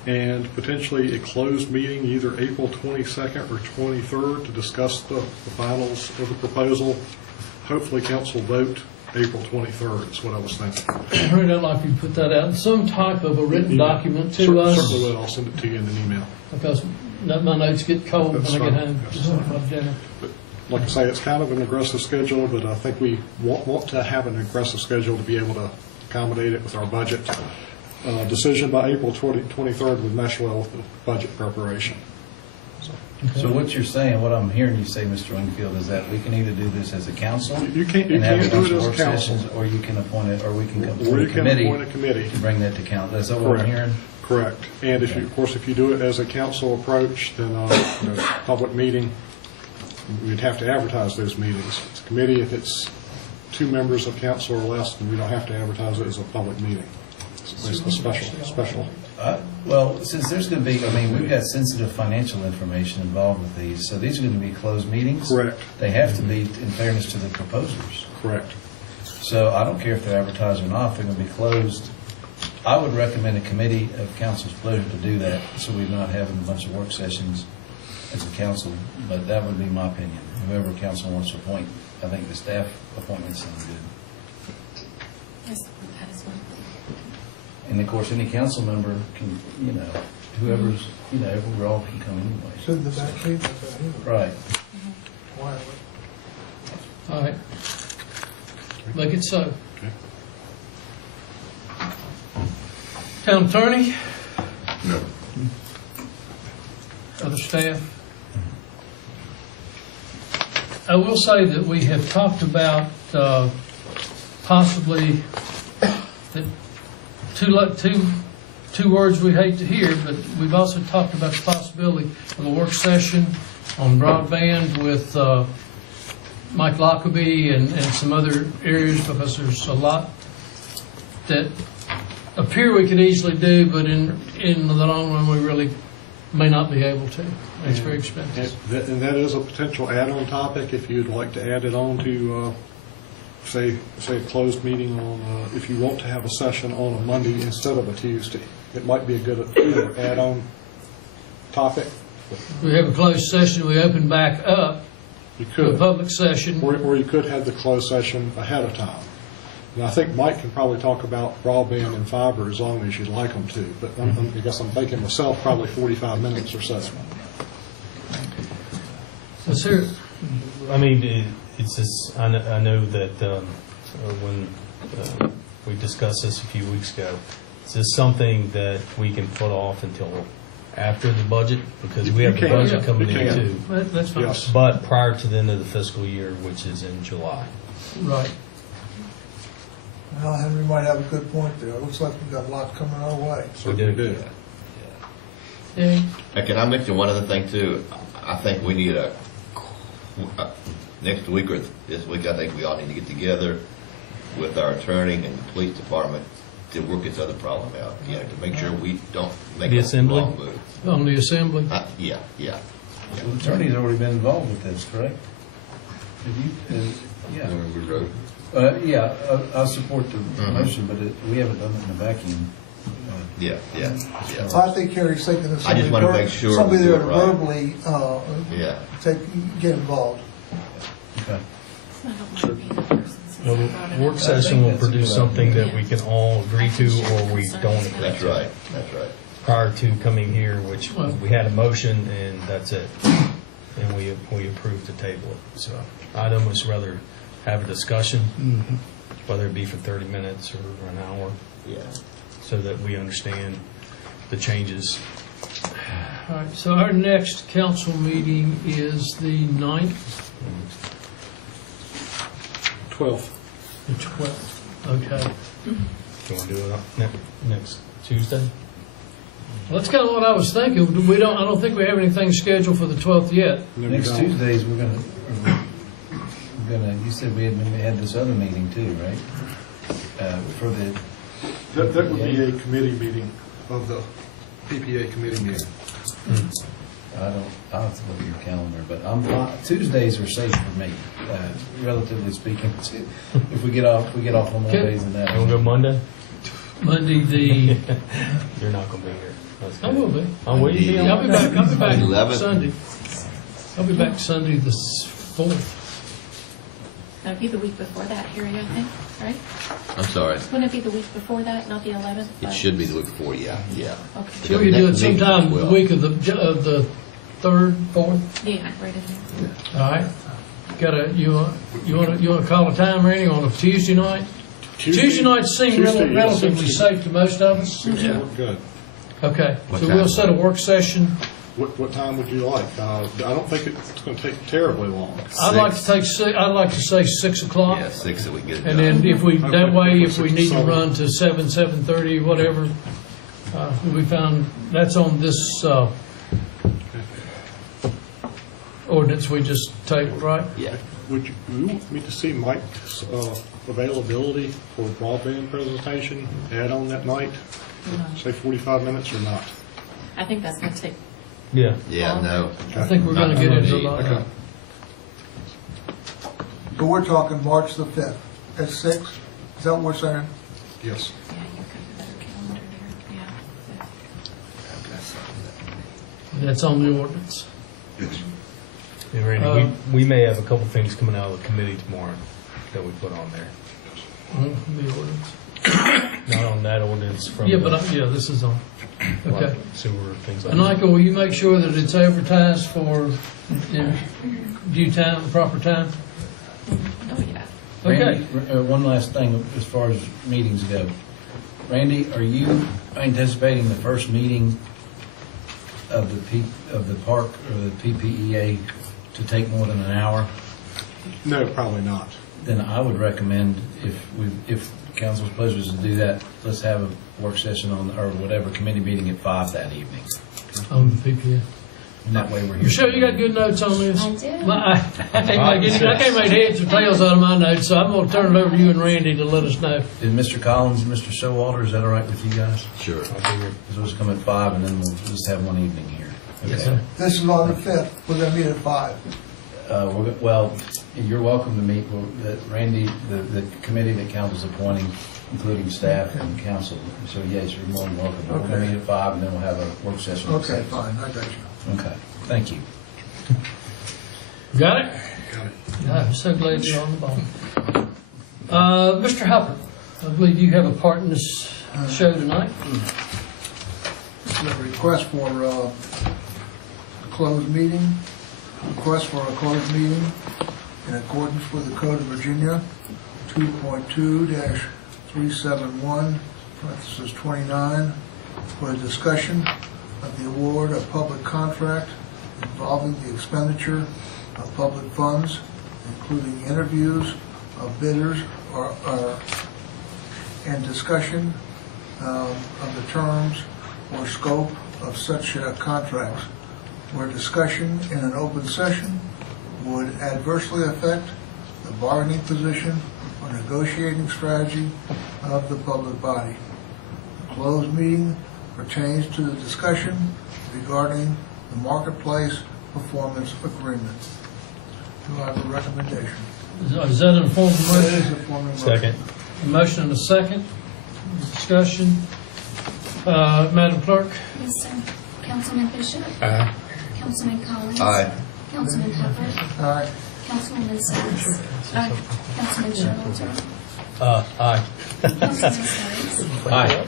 and potentially a closed meeting either April 22nd or 23rd to discuss the finals of the proposal. Hopefully council vote April 23rd is what I was thinking. I'd like you to put that out in some type of a written document to us. Certainly will. I'll send it to you in an email. Because my notes get cold when I get home. That's fine. Dinner. But like I say, it's kind of an aggressive schedule, but I think we want to have an aggressive schedule to be able to accommodate it with our budget. Decision by April 23rd would mesh well with the budget preparation. So what you're saying, what I'm hearing you say, Mr. Wingfield, is that we can either do this as a council. You can't and have do bunch it of as a work council. sessions, or you can appoint it, or we can Or appoint you a can committee. appoint a committee. To bring that to council. Is that what I'm hearing? Correct. And if you, of course, if you do it as a council approach, then public meeting, we'd have to advertise those meetings. It's a committee. If it's 2 members of council or less, then we don't have to advertise it as a public meeting. It's basically special. Well, since there's going to be, I mean, we've got sensitive financial information involved with these, so these are going to be closed meetings. Correct. They have to be in fairness to the proposers. Correct. So I don't care if they're advertised or not, if they're going to be closed. I would recommend a committee of council's pleasure to do that, so we're not having a bunch of work sessions as a council, but that would be my opinion. Whoever council wants to appoint, I think the staff appointments sound good. That is one thing. And of course, any council member can, whoever's, we all can come anyway. Sit in the back seat. Right. All right. Make it so. Okay. Town attorney? No. Other staff? I will say that we have talked about possibly that two words we hate to hear, but we've also talked about the possibility of a work session on broadband with Mike Lockerbie and some other areas, because there's a lot that appear we could easily do, but in the long run, we really may not be able to. It's very expensive. And that is a potential add-on topic if you'd like to add it on to, say a closed meeting on, if you want to have a session on a Monday instead of a Tuesday. It might be a good add-on topic. We have a closed session, we open back up You to could. a public session. Or you could have the closed session ahead of time. And I think Mike can probably talk about broadband and fiber as long as you'd like him to, but I guess I'm thinking myself probably 45 minutes or so. Let's hear it. I mean, it's just, I know that when we discussed this a few weeks ago, is this something that we can put off until after the budget? Because we have the budget coming in too. That's fine. Yes. But prior to the end of the fiscal year, which is in July. Right. Well, Henry might have a good point there. It looks like we've got a lot coming our way. So we do. Yeah. Can I mention one other thing too? I think we need next week or this week, I think we all need to get together with our attorney and the police department to work this other problem out, to make sure we don't make The a assembly? wrong move. On the assembly? Yeah. The attorney's already been involved with this, correct? Have you? Yeah. We wrote. Yeah, I support the motion, but we haven't done it in a vacuum. Yeah. So I think Kerry's thinking of I just somebody want to make sure somebody we do there it to right. verbally get involved. Okay. Well, the work session will produce something that we can all agree to or we don't agree That's to. right. Prior to coming here, which we had a motion and that's it. And we approved to table it. So I'd almost rather have a discussion, whether it be for 30 minutes or an hour. Yeah. So that we understand the changes. All right, so our next council meeting is the 9th? 12th. The 12th. Okay. You want to do it next Tuesday? Well, that's kind of what I was thinking. I don't think we have anything scheduled for the 12th yet. Next Tuesdays, we're gonna, you said we had this other meeting too, right? For the. That would be a committee meeting of the PPA committee meeting. I'll have to look at your calendar, but Tuesdays are safe for me, relatively speaking. If we get off on Mondays and that. You want to go Monday? Monday the. You're not going to be here. I will be. Oh, will you be on I'll be back. I'll be back 11th. Sunday. I'll be back Sunday the 4th. That'd be the week before that, Harry, I think, right? I'm sorry. Wouldn't it be the week before that, not the 11th? It should be the week before, yeah. Okay. So we can do it sometime the week of the 3rd, 4th. Yeah, right in there. All right. You want to call a time, Randy, on a Tuesday night? Tuesday nights seem relatively safe to most of us. Yeah. Good. Okay. What So time? we'll set a work session. What time would you like? I don't think it's going to take terribly long. I'd like to say 6 o'clock. Yeah, 6 that we get it And done. then if we need to run to 7:30, whatever, we found that's on this ordinance we just tabled, right? Yeah. Would you want me to see Mike's availability for broadband presentation, add on that night? Say 45 minutes or not? I think that's going to take. Yeah. Yeah, no. I think we're going to get into a lot. Okay. So we're talking March the 5th at 6? Is that what we're saying? Yes. Yeah, you've got a better calendar there. Yeah. That's on the ordinance. Yeah, Randy, we may have a couple things coming out of the committee tomorrow that we put on there. The ordinance. Not on that ordinance from. Yeah, but this is on. Okay. Sewer, things like And that. Michael, will you make sure that it's advertised for due time, proper time? Oh, yeah. Okay. Randy, one last thing as far as meetings go. Randy, are you anticipating the first meeting of the park or the PPEA to take more than an hour? No, probably not. Then I would recommend if council's pleasure is to do that, let's have a work session or whatever committee meeting at 5 that evening. On the PPA. And that way we're here. Michelle, you got good notes on this? I do. I can't make heads or tails out of my notes, so I'm going to turn it over to you and Randy to let us know. Did Mr. Collins and Mr. Showalter, is that all right with you guys? Sure. Because we'll just come at 5 and then we'll just have one evening here. Okay. This is on the 5th. We're going to meet at 5. Well, you're welcome to meet Randy, the committee that council's appointing, including staff and council. So yes, you're more than welcome. We're going to meet at 5 and then we'll have a work session. at Okay, 6. fine. I got you. Okay, thank you. Got it? Got it. I'm so glad you're on the ball. Mr. Hopper, I believe you have a part in this show tonight. This is a request for a closed meeting. Request for a closed meeting in accordance with the Code of Virginia 2.2-371, parentheses 29, for a discussion of the award of public contract involving the expenditure of public funds, including interviews of bidders and discussion of the terms or scope of such contracts, where discussion in an open session would adversely affect the bargaining position or negotiating strategy of the public body. The closed meeting pertains to the discussion regarding the marketplace performance agreement. Do I have a recommendation? Is that in a form of That motion? is a form of motion. Second. A motion and a second. Discussion. Madam Clerk? Yes, sir. Councilman Bishop? Aye. Councilman Collins? Aye. Councilman Hubbard? Aye. Councilwoman Sims? Aye. Councilman Showalter? Aye. Councilman Sykes? Aye.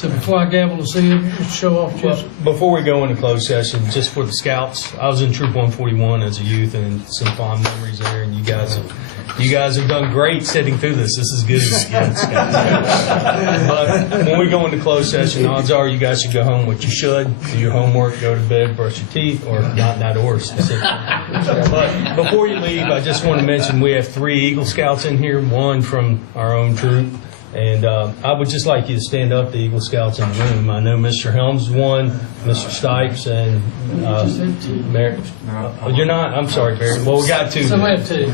So before I gavel to see it, just show off, Well, just, before we go into closed session, just for the scouts, I was in Troop 141 as a youth, and some fond memories there. And you guys have done great sitting through this. This is good as it gets. But when we go into closed session, odds are you guys should go home what you should, do your homework, go to bed, brush your teeth, or not in that order specifically. But before you leave, I just want to mention we have 3 Eagle Scouts in here, 1 from our own troop. And I would just like you to stand up, the Eagle Scouts in the room. I know Mr. Helms is 1, Mr. Stipes, and Barry. Oh, you're not? I'm sorry, Barry. Well, we got 2. so we have 2. Okay,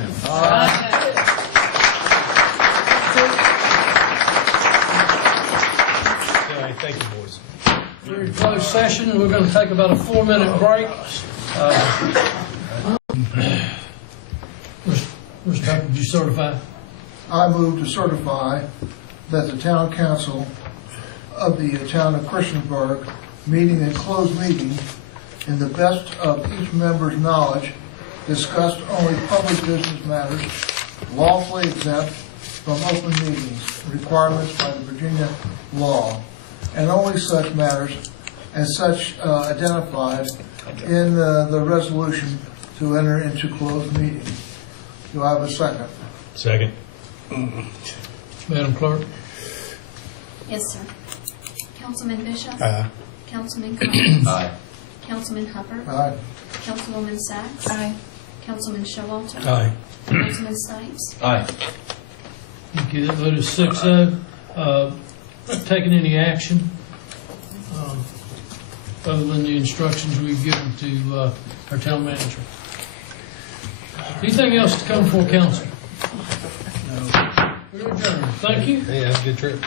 thank you, boys. We're in closed session. We're going to take about a 4-minute break. Mr. Tucker, did you certify? I move to certify that the town council of the town of Christiansburg, meeting in closed meeting, in the best of each member's knowledge, discussed only public business matters lawfully exempt from open meetings requirements by the Virginia law, and only such matters as such identified in the resolution to enter into closed meeting. Do I have a second? Second. Madam Clerk? Yes, sir. Councilman Bishop? Aye. Councilman Collins? Aye. Councilman Hubbard? Aye. Councilwoman Sacks? Aye. Councilman Showalter? Aye. Councilman Stipes? Aye. Thank you. That vote is 6-0. Not taking any action other than the instructions we've given to our town manager. Anything else to come before council? No. We're adjourned. Thank you. Hey, that's a good trip.